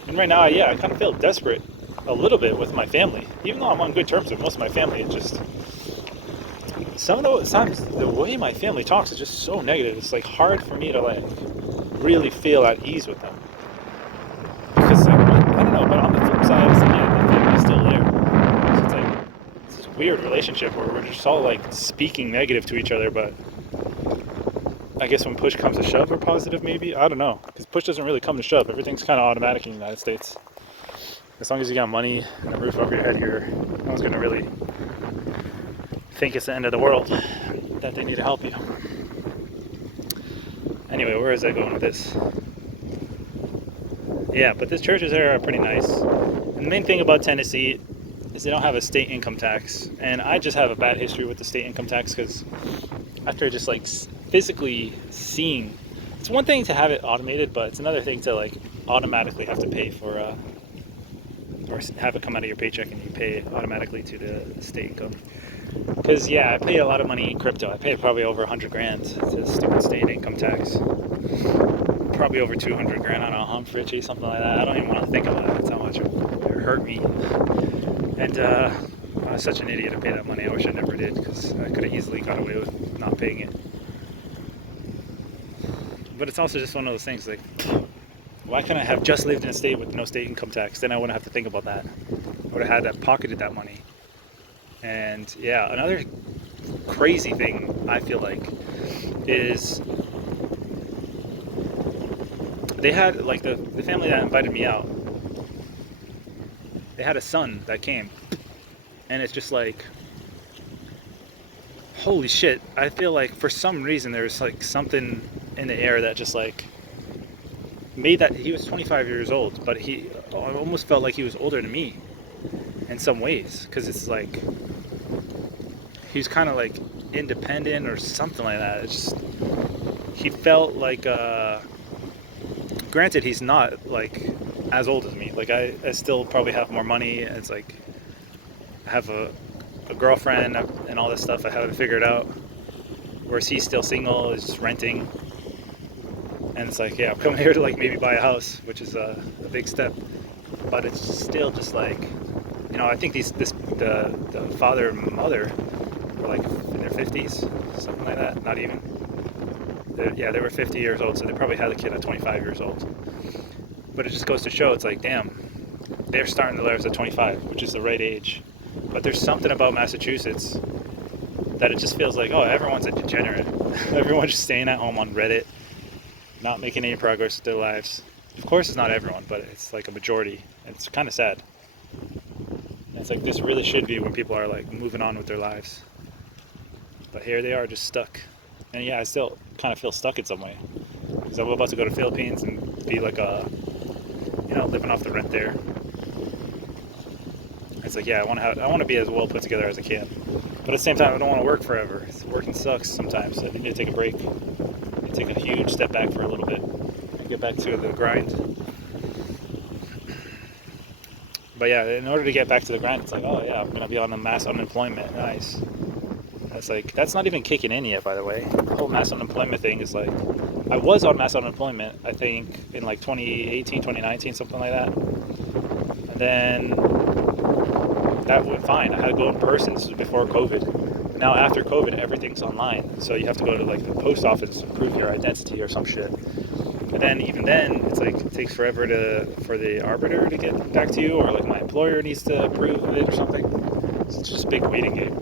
And right now, I kind of feel desperate a little bit with my family. Even though I'm on good terms with most of my family, it just, some of the times, the way my family talks is just so negative. It's like hard for me to like really feel at ease with them. Because like, I don't know, but on the flip side, it's like, yeah, the family's still there. So it's like, it's this weird relationship where we're just all like speaking negative to each other, but I guess when push comes to shove, we're positive maybe? I don't know. Because push doesn't really come to shove. Everything's kind of automatic in the United States. As long as you got money and a roof over your head, no one's going to really think it's the end of the world, that they need to help you. Anyway, where is I going with this? Yeah, but the churches there are pretty nice. And the main thing about Tennessee is they don't have a state income tax. And I just have a bad history with the state income tax because after just like physically seeing, it's one thing to have it automated, but it's another thing to like automatically have to pay for or have it come out of your paycheck and you pay automatically to the state income. Because yeah, I pay a lot of money in crypto. I pay probably over 100 grand to the stupid state income tax. Probably over 200 grand on a Humfritchie, something like that. I don't even want to think about it. That's how much it hurt me. And I was such an idiot to pay that money. I wish I never did because I could have easily got away with not paying it. But it's also just one of those things like, why couldn't I have just lived in a state with no state income tax? Then I wouldn't have to think about that. I would have had that, pocketed that money. And yeah, another crazy thing I feel like is they had like the family that invited me out, they had a son that came, and it's just like, holy shit. I feel like for some reason there's like something in the air that just like made that, he was 25 years old, but he almost felt like he was older than me in some ways, because it's like he's kind of like independent or something like that. It's just, he felt like granted he's not like as old as me, like I still probably have more money. It's like I have a girlfriend and all this stuff I haven't figured out, whereas he's still single, is just renting. And it's like, yeah, I'm coming here to like maybe buy a house, which is a big step, but it's still just like, you know, I think the father and mother were like in their 50s, something like that. Not even. They were 50 years old, so they probably had a kid at 25 years old. But it just goes to show, it's like, damn, they're starting their lives at 25, which is the right age. But there's something about Massachusetts that it just feels like, oh, everyone's a degenerate. Everyone's just staying at home on Reddit, not making any progress with their lives. Of course, it's not everyone, but it's like a majority. It's kind of sad. And it's like this really should be when people are like moving on with their lives. But here they are, just stuck. And yeah, I still kind of feel stuck in some way because I'm about to go to Philippines and be like living off the rent there. It's like, yeah, I want to be as well put together as I can, but at the same time, I don't want to work forever. Working sucks sometimes. So I need to take a break, take a huge step back for a little bit, and get back to the grind. But yeah, in order to get back to the grind, it's like, oh yeah, I'm gonna be on the mass unemployment. Nice. That's like, that's not even kicking in yet, by the way. The whole mass unemployment thing is like, I was on mass unemployment, I think, in like 2018, 2019, something like that. And then that went fine. I had to go in person. This was before COVID. Now after COVID, everything's online. So you have to go to like the post office to prove your identity or some shit. And then even then, it's like it takes forever for the arbiter to get back to you, or like my employer needs to approve of it or something. So it's just a big waiting game.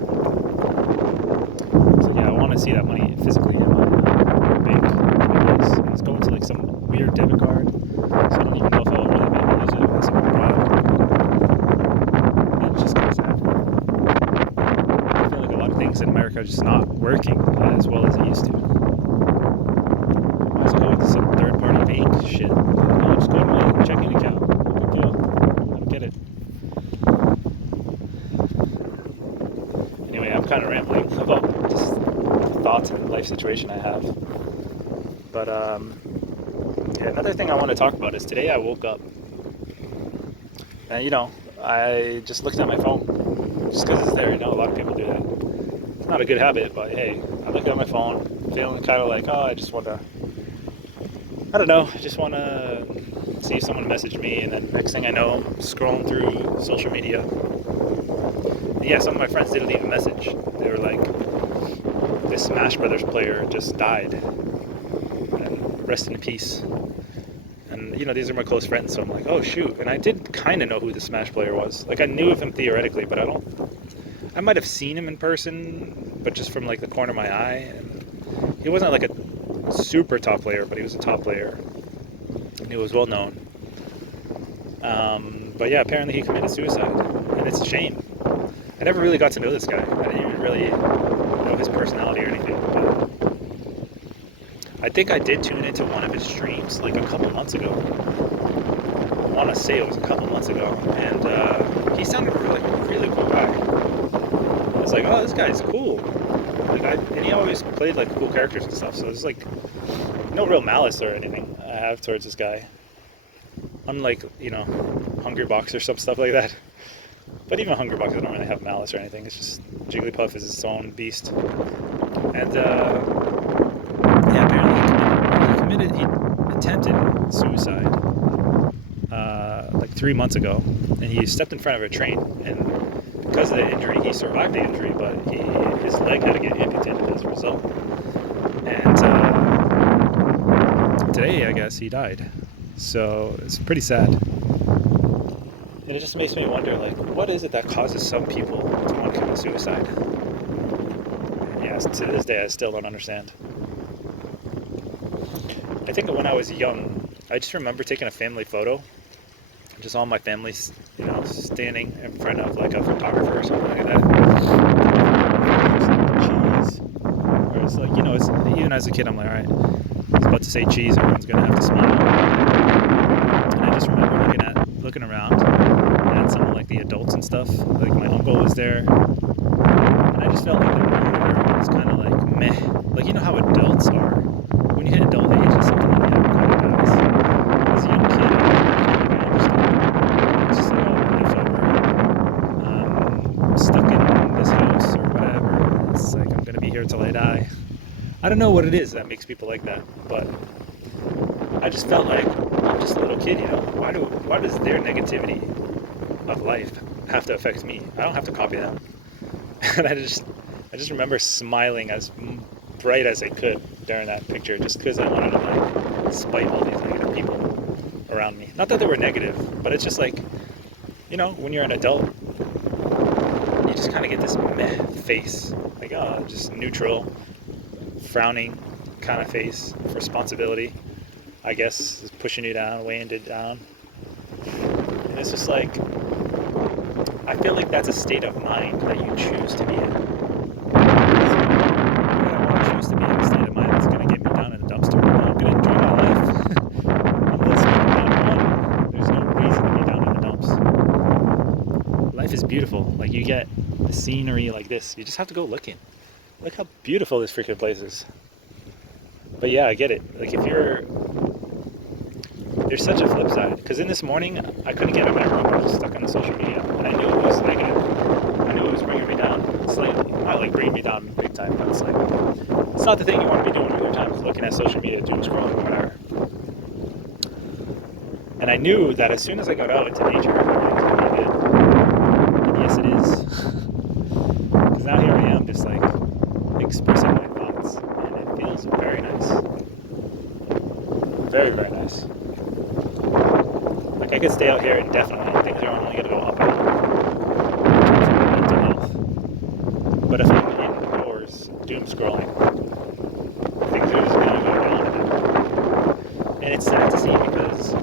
So yeah, I want to see that money physically in my bank. It's going to like some weird debit card. So I don't even know if I'll really be able to use it as I'm abroad. It's just kind of sad. I feel like a lot of things in America are just not working as well as it used to. Why is it going to some third-party bank shit? No, just go to my checking account. No big deal. I don't get it. Anyway, I'm kind of rambling about just thoughts and life situation I have. But yeah, another thing I want to talk about is today I woke up and I just looked at my phone just because it's there. A lot of people do that. It's not a good habit, but hey, I looked at my phone, feeling kind of like, I just want to see if someone messaged me, and then next thing I know, I'm scrolling through social media. And yeah, some of my friends did leave a message. They were like, this Smash Brothers player just died, and rest in peace. And these are my close friends, so I'm like, oh shoot. And I did kind of know who the Smash player was. Like, I knew of him theoretically, but I might have seen him in person, but just from like the corner of my eye. And he wasn't like a super top player, but he was a top player. And he was well known. But yeah, apparently he committed suicide, and it's a shame. I never really got to know this guy. I didn't even really know his personality or anything. But I think I did tune into one of his streams like a couple months ago. I want to say it was a couple months ago, and he sounded like a really cool guy. I was like, oh, this guy's cool. And he always played like cool characters and stuff. So there's like no real malice or anything I have towards this guy. Unlike Hungrybox or some stuff like that. But even Hungrybox doesn't really have malice or anything. It's just Jigglypuff is its own beast. And yeah, apparently he attempted suicide like 3 months ago, and he stepped in front of a train, and because of the injury, he survived the injury, but his leg had to get amputated as a result. And today, I guess, he died. So it's pretty sad. And it just makes me wonder, like, what is it that causes some people to want to commit suicide? Yeah, to this day, I still don't understand. I think when I was young, I just remember taking a family photo, just all my family, standing in front of like a photographer or something like that. Cheese. Or it's like, it's, even as a kid, I'm like, all right, he's about to say cheese, everyone's gonna have to smile. And I just remember looking around at some of like the adults and stuff. Like my uncle was there, and I just felt like the mood was kind of like meh. Like, how adults are. When you hit adult age, it's something that you kind of dies. As a young kid, I understand. It's just like, oh, life's over. I'm stuck in this house or whatever. It's like, I'm gonna be here till I die. I don't know what it is that makes people like that, but I just felt like I'm just a little kid, Why does their negativity of life have to affect me? I don't have to copy them. And I just remember smiling as bright as I could during that picture, just because I wanted to like spite all these negative people around me. Not that they were negative, but it's just like, when you're an adult, you just kind of get this meh face, like just neutral, frowning kind of face of responsibility. I guess, is pushing you down, weighing it down. And it's just like, I feel like that's a state of mind that you choose to be in. I want to choose to be in a state of mind that's going to get me down in a dumpster. I'm going to enjoy my life. Unless I'm down one, there's no reason to be down in the dumps. Life is beautiful. Like, you get the scenery like this. You just have to go looking. Look how beautiful this freaking place is. But yeah, I get it. Like, there's such a flip side. Because in this morning, I couldn't get out of my room. I was stuck on the social media. And I knew it was negative. I knew it was bringing me down. Slightly. Not like bringing me down big time, but it's like, it's not the thing you want to be doing with your time, is looking at social media, doom scrolling, or whatever. And I knew that as soon as I got out into nature, everything's going to be good. And yes, it is. Because now here I am, just like expressing my thoughts. And it feels very nice. Very, very nice. Like, I could stay out here indefinitely, and things are only going to go up and up in terms of my mental health. But if I'm indoors doom scrolling, things are just going to go down and down. And it's sad to see because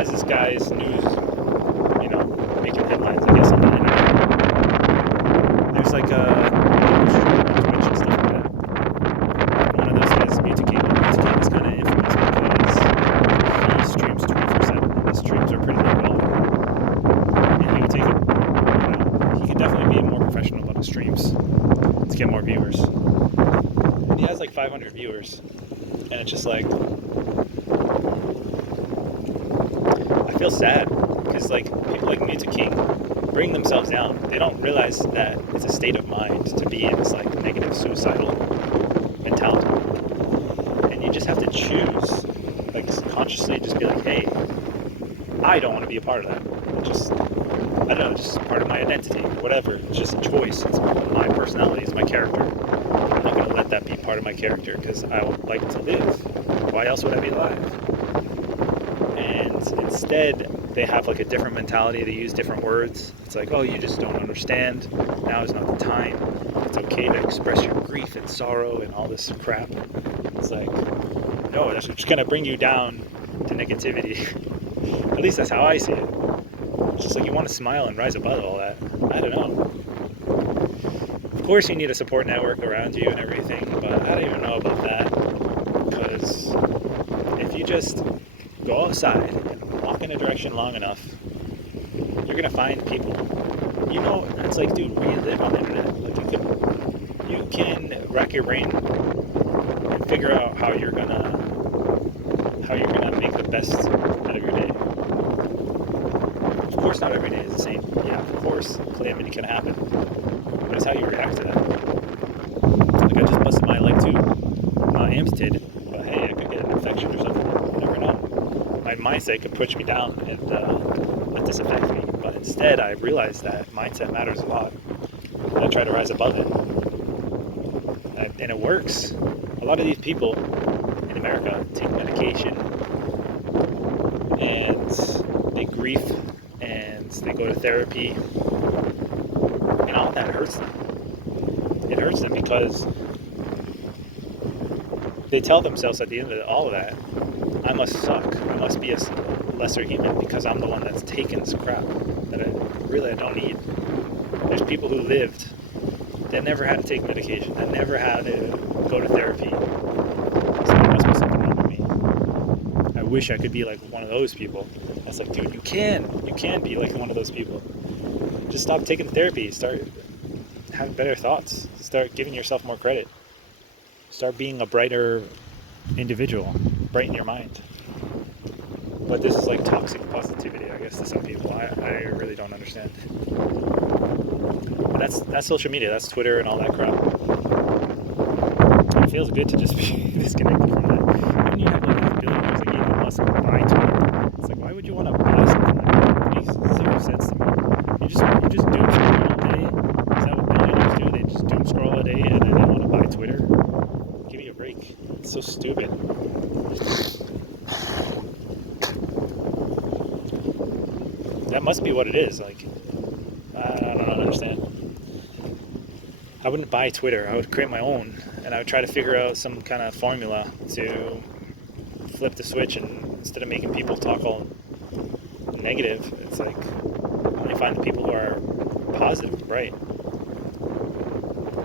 as this guy's news, making headlines, I guess, on the internet, there's like Twitch and stuff like that. One of those guys, Mutaking. Mutaking is kind of infamous because he streams 24/7, and his streams are pretty low quality. And he would take it, he could definitely be more professional about his streams to get more viewers. And he has like 500 viewers, and it's just like, I feel sad because like people like Mutaking bring themselves down. They don't realize that it's a state of mind to be in this like negative suicidal mentality. And you just have to choose, like, consciously just be like, hey, I don't want to be a part of that. Just, I don't know, just part of my identity, whatever. It's just a choice. It's my personality, it's my character. I'm not going to let that be part of my character because I would like to live. Why else would I be alive? And instead, they have like a different mentality. They use different words. It's like, oh, you just don't understand. Now is not the time. It's okay to express your grief and sorrow and all this crap. It's like, no, that's just going to bring you down to negativity. At least that's how I see it. It's just like you want to smile and rise above all that. I don't know. Of course you need a support network around you and everything, but I don't even know about that. Because if you just go outside and walk in a direction long enough, you're going to find people. It's like, dude, where you live on the internet. Like, you can rack your brain and figure out how you're gonna make the best out of your day. Of course, not every day is the same. Yeah, of course, calamity can happen. But it's how you react to that. Like, I just busted my leg too. I'm not amputated, but hey, I could get an infection or something. You never know. My mindset could push me down and let this affect me. But instead, I realized that mindset matters a lot. And I try to rise above it. And it works. A lot of these people in America take medication and they grief and they go to therapy, and all that hurts them. It hurts them because they tell themselves at the end of all of that, I must suck, I must be a lesser human because I'm the one that's taken this crap that I don't need. There's people who lived that never had to take medication, that never had to go to therapy. So there must be something wrong with me. I wish I could be like one of those people. That's like, dude, you can be like one of those people. Just stop taking therapy, start having better thoughts, start giving yourself more credit, start being a brighter individual, brighten your mind. But this is like toxic positivity, I guess, to some people. I really don't understand. But that's social media, that's Twitter and all that crap. It feels good to just be disconnected from that. When you have like these billionaires like Elon Musk buy Twitter, it's like, why would you want to buy something like that? It makes zero sense to me. You just doom scroll all day. Is that what billionaires do? They just doom scroll all day and then they want to buy Twitter? Give me a break. It's so stupid. That must be what it is. Like, I don't understand. I wouldn't buy Twitter. I would create my own, and I would try to figure out some kind of formula to flip the switch, and instead of making people talk all negative, it's like I only find the people who are positive and bright.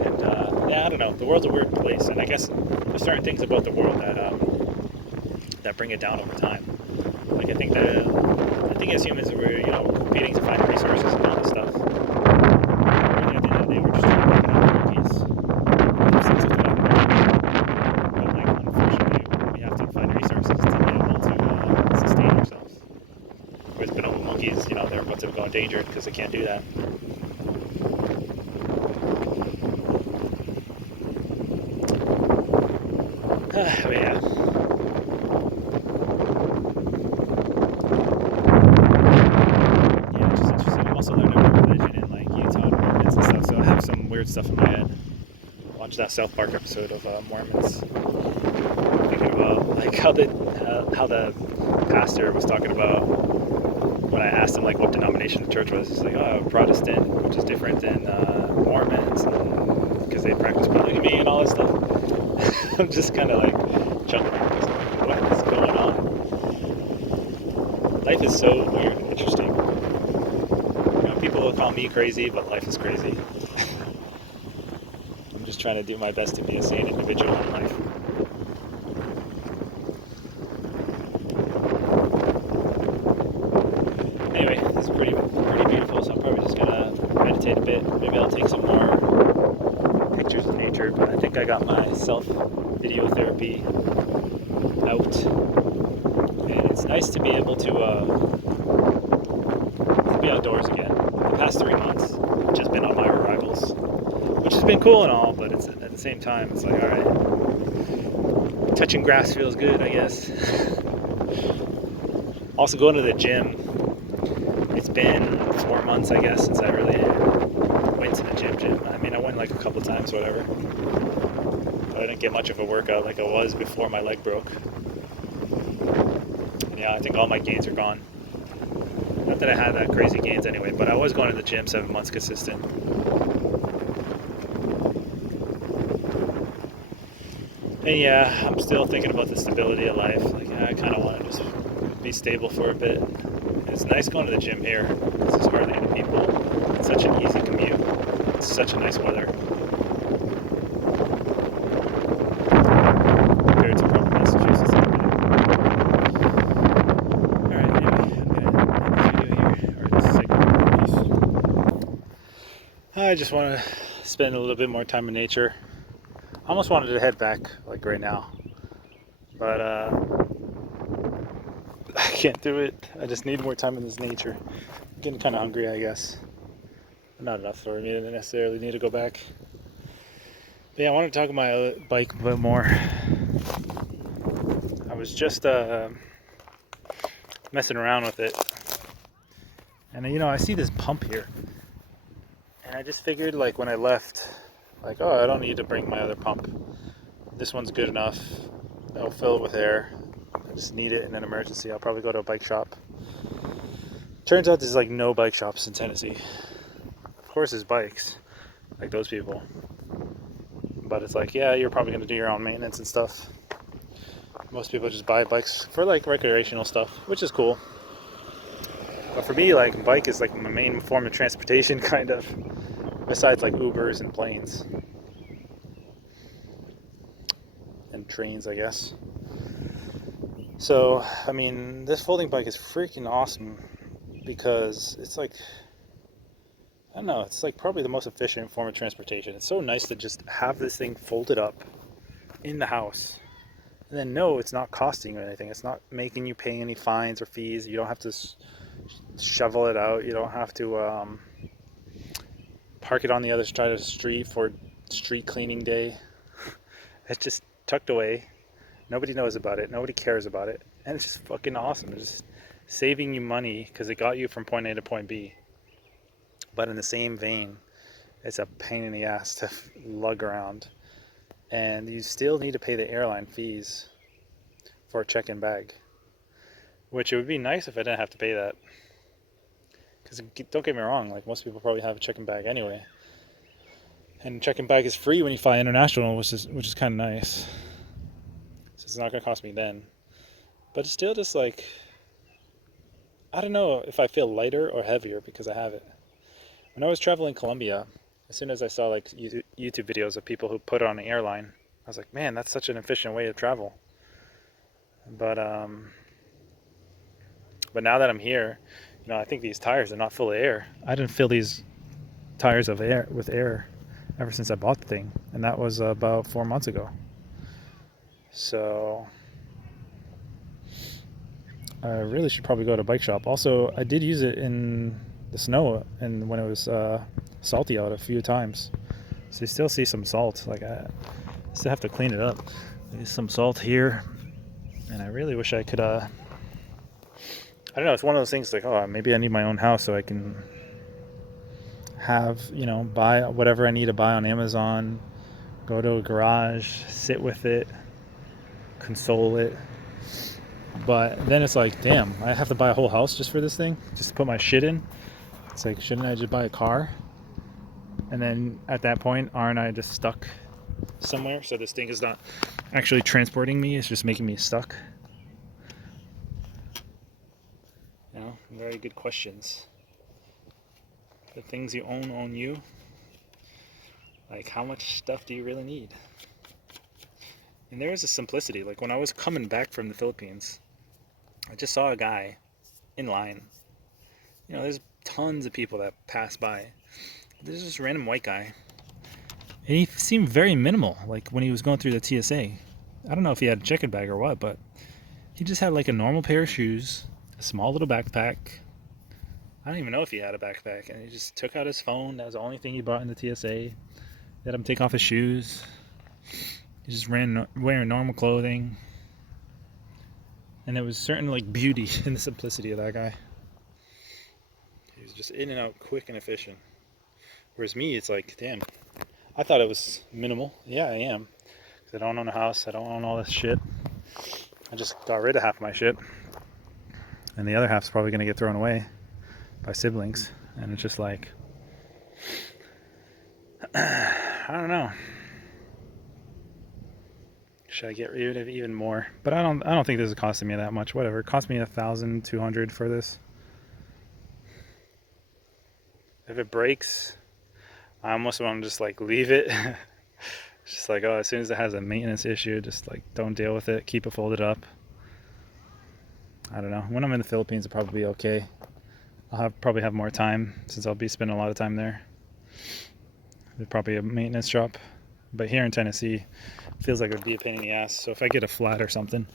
And yeah, I don't know. The world's a weird place, and I guess there's certain things about the world that bring it down over time. Like I think as humans we're competing to find resources and all this stuff. Really, at the end of the day, we're just trying to make it out of monkeys. That's something I've learned. But like, unfortunately, we have to find resources to be able to sustain ourselves. Whereas bonobo monkeys, they're about to go endangered because they can't do that. But yeah. Yeah, it's just interesting. I'm also learning about religion and like Utah Mormons and stuff, so I have some weird stuff in my head. I watched that South Park episode of Mormons, thinking about like how the pastor was talking about when I asked him like what denomination the church was. He's like, oh, Protestant, which is different than Mormons, because they practice polygamy and all this stuff. I'm just kind of like chuckling because I'm like, what is going on? Life is so weird and interesting. People will call me crazy, but life is crazy. I'm just trying to do my best to be a sane individual in life. Anyway, this is pretty beautiful, so I'm probably just gonna meditate a bit. Maybe I'll take some more pictures of nature, but I think I got my self-video therapy out. And it's nice to be able to be outdoors again. The past 3 months, I've just been on my arrivals, which has been cool and all, but it's at the same time, it's like, alright, touching grass feels good, I guess. Also going to the gym. It's been 4 months, I guess, since I really went to the gym. I mean, I went like a couple times, whatever. But I didn't get much of a workout like I was before my leg broke. And yeah, I think all my gains are gone. Not that I had that crazy gains anyway, but I was going to the gym 7 months consistent. And yeah, I'm still thinking about the stability of life. Like, I kind of want to just be stable for a bit. It's nice going to the gym here. There's hardly any people. It's such an easy commute. It's such a nice weather. Compared to probably Massachusetts. Alright, anyway, I'm going to end this video here, or this segment. I just want to spend a little bit more time in nature. I almost wanted to head back, like right now. But, I can't do it. I just need more time in this nature. I'm getting kind of hungry, I guess. Not enough for me to necessarily need to go back. But yeah, I want to talk about my bike a bit more. I was just messing around with it. And I see this pump here. And I just figured like when I left, like, oh, I don't need to bring my other pump. This one's good enough. I'll fill it with air. I just need it in an emergency. I'll probably go to a bike shop. Turns out there's like no bike shops in Tennessee. Of course there's bikes, like those people. But it's like, yeah, you're probably gonna do your own maintenance and stuff. Most people just buy bikes for like recreational stuff, which is cool. But for me, like, bike is like my main form of transportation, kind of. Besides like Ubers and planes. And trains, I guess. So, I mean, this folding bike is freaking awesome because it's like, I don't know, it's like probably the most efficient form of transportation. It's so nice to just have this thing folded up in the house. And then no, it's not costing you anything. It's not making you pay any fines or fees. You don't have to shovel it out. You don't have to park it on the other side of the street for street cleaning day. It's just tucked away. Nobody knows about it. Nobody cares about it. And it's just fucking awesome. It's just saving you money because it got you from point A to point B. But in the same vein, it's a pain in the ass to lug around. And you still need to pay the airline fees for a check-in bag. Which it would be nice if I didn't have to pay that. Because don't get me wrong, like most people probably have a check-in bag anyway. And check-in bag is free when you fly international, which is kind of nice. So it's not gonna cost me then. But it's still just like, I don't know if I feel lighter or heavier because I have it. When I was traveling Colombia, as soon as I saw like YouTube videos of people who put it on an airline, I was like, man, that's such an efficient way to travel. But now that I'm here, you know, I think these tires are not full of air. I didn't fill these tires with air ever since I bought the thing, and that was about 4 months ago. So I really should probably go to a bike shop. Also, I did use it in the snow and when it was salty out a few times. So you still see some salt. Like I still have to clean it up. There's some salt here, and I really wish I could. I don't know. It's one of those things like, oh, maybe I need my own house so I can have, you know, buy whatever I need to buy on Amazon, go to a garage, sit with it, console it. But then it's like, damn, I have to buy a whole house just for this thing, just to put my shit in. It's like, shouldn't I just buy a car? And then at that point, aren't I just stuck somewhere? So this thing is not actually transporting me, it's just making me stuck. You know, very good questions. The things you own you. Like, how much stuff do you really need? And there is a simplicity. Like, when I was coming back from the Philippines, I just saw a guy in line. You know, there's tons of people that pass by. There's this random white guy. And he seemed very minimal, like when he was going through the TSA. I don't know if he had a check-in bag or what, but he just had like a normal pair of shoes, a small little backpack. I don't even know if he had a backpack. And he just took out his phone. That was the only thing he brought in the TSA. Let him take off his shoes. He just ran wearing normal clothing. And there was certain like beauty in the simplicity of that guy. He was just in and out, quick and efficient. Whereas me, it's like, damn, I thought it was minimal. Yeah, I am. Because I don't own a house. I don't own all this shit. I just got rid of half my shit. And the other half's probably going to get thrown away by siblings. And it's just like, I don't know. Should I get rid of even more? But I don't think this is costing me that much. Whatever. It cost me $1,200 for this. If it breaks, I almost want to just like leave it. It's just like, oh, as soon as it has a maintenance issue, just like don't deal with it. Keep it folded up. I don't know. When I'm in the Philippines, it'll probably be okay. I'll probably have more time since I'll be spending a lot of time there. There's probably a maintenance shop. But here in Tennessee, it feels like it would be a pain in the ass. So if I get a flat or something,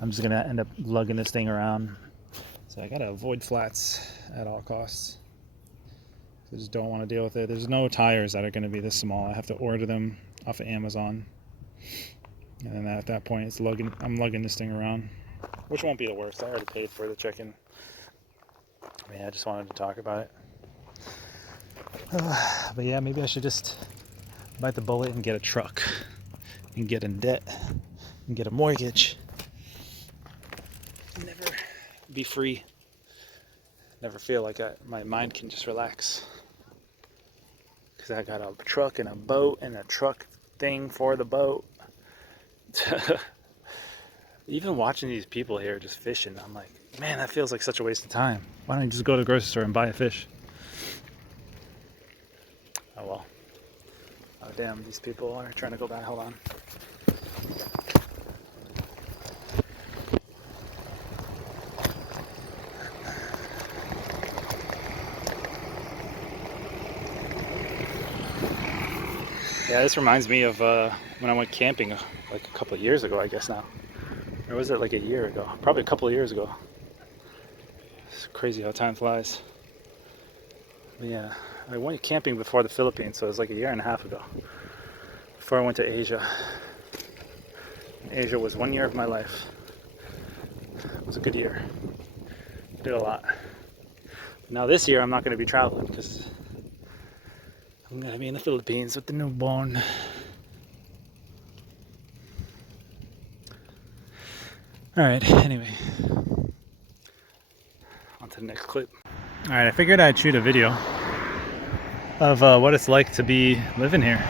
I'm just going to end up lugging this thing around. So I got to avoid flats at all costs. I just don't want to deal with it. There's no tires that are going to be this small. I have to order them off of Amazon. And then at that point, I'm lugging this thing around. Which won't be the worst. I already paid for the check-in. Yeah, I just wanted to talk about it. But yeah, maybe I should just bite the bullet and get a truck. And get in debt. And get a mortgage. Never be free. Never feel like my mind can just relax. Because I got a truck and a boat and a truck thing for the boat. Even watching these people here just fishing, I'm like, man, that feels like such a waste of time. Why don't you just go to the grocery store and buy a fish? Oh well. Oh damn, these people are trying to go back. Hold on. Yeah, this reminds me of when I went camping like a couple of years ago, I guess now. Or was it like a year ago? Probably a couple of years ago. It's crazy how time flies. But yeah, I went camping before the Philippines, so it was like a year and a half ago. Before I went to Asia. Asia was 1 year of my life. It was a good year. Did a lot. Now this year I'm not going to be traveling because I'm going to be in the Philippines with the newborn. Alright, anyway. On to the next clip. Alright, I figured I'd shoot a video of what it's like to be living here.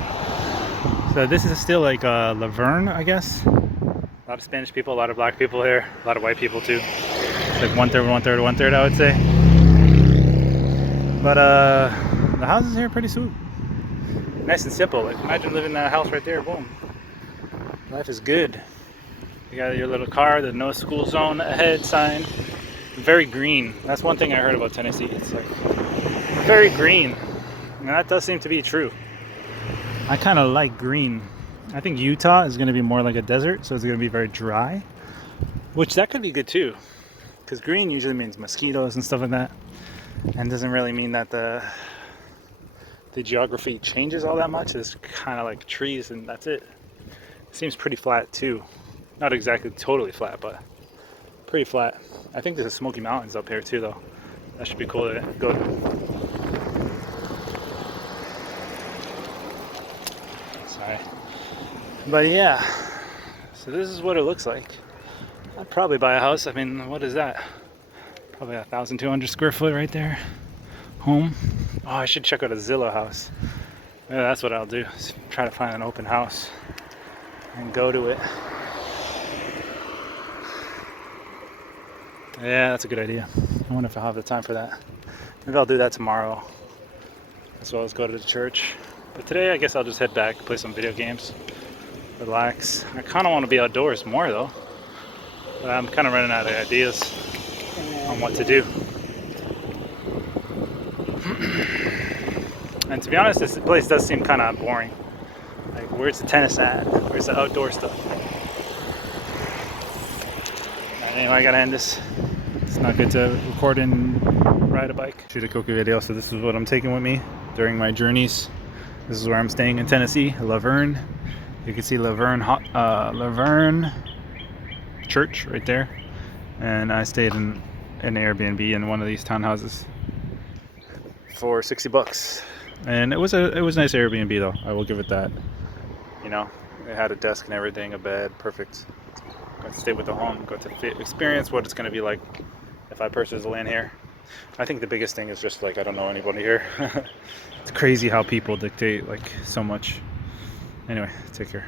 So this is still like Laverne, I guess. A lot of Spanish people, a lot of black people here, a lot of white people too. It's like 1/3, 1/3, 1/3, I would say. But the houses here are pretty sweet. Nice and simple. Like imagine living in that house right there. Boom. Life is good. You got your little car, the no school zone ahead sign. Very green. That's one thing I heard about Tennessee. It's like very green. And that does seem to be true. I kind of like green. I think Utah is going to be more like a desert, so it's going to be very dry. Which that could be good too. Because green usually means mosquitoes and stuff like that. And doesn't really mean that the geography changes all that much. It's kind of like trees and that's it. It seems pretty flat too. Not exactly totally flat, but pretty flat. I think there's a Smoky Mountains up here too though. That should be cool to go to. Sorry. But yeah, so this is what it looks like. I'd probably buy a house. I mean, what is that? Probably 1,200 square foot right there. Home. Oh, I should check out a Zillow house. Yeah, that's what I'll do. Try to find an open house and go to it. Yeah, that's a good idea. I wonder if I'll have the time for that. Maybe I'll do that tomorrow, as well as go to the church. But today, I guess I'll just head back, play some video games, relax. I kind of want to be outdoors more though, but I'm kind of running out of ideas on what to do. And to be honest, this place does seem kind of boring. Like, where's the tennis at? Where's the outdoor stuff? Anyway, I gotta end this. It's not good to record and ride a bike. Shoot a cookie video, so this is what I'm taking with me during my journeys. This is where I'm staying in Tennessee, Laverne. You can see Laverne Church right there. And I stayed in an Airbnb in one of these townhouses for $60. And it was a nice Airbnb though. I will give it that. You know, it had a desk and everything, a bed, perfect. Got to stay with the home, got to experience what it's going to be like if I purchase land here. I think the biggest thing is just like I don't know anybody here. It's crazy how people dictate like so much. Anyway, take care.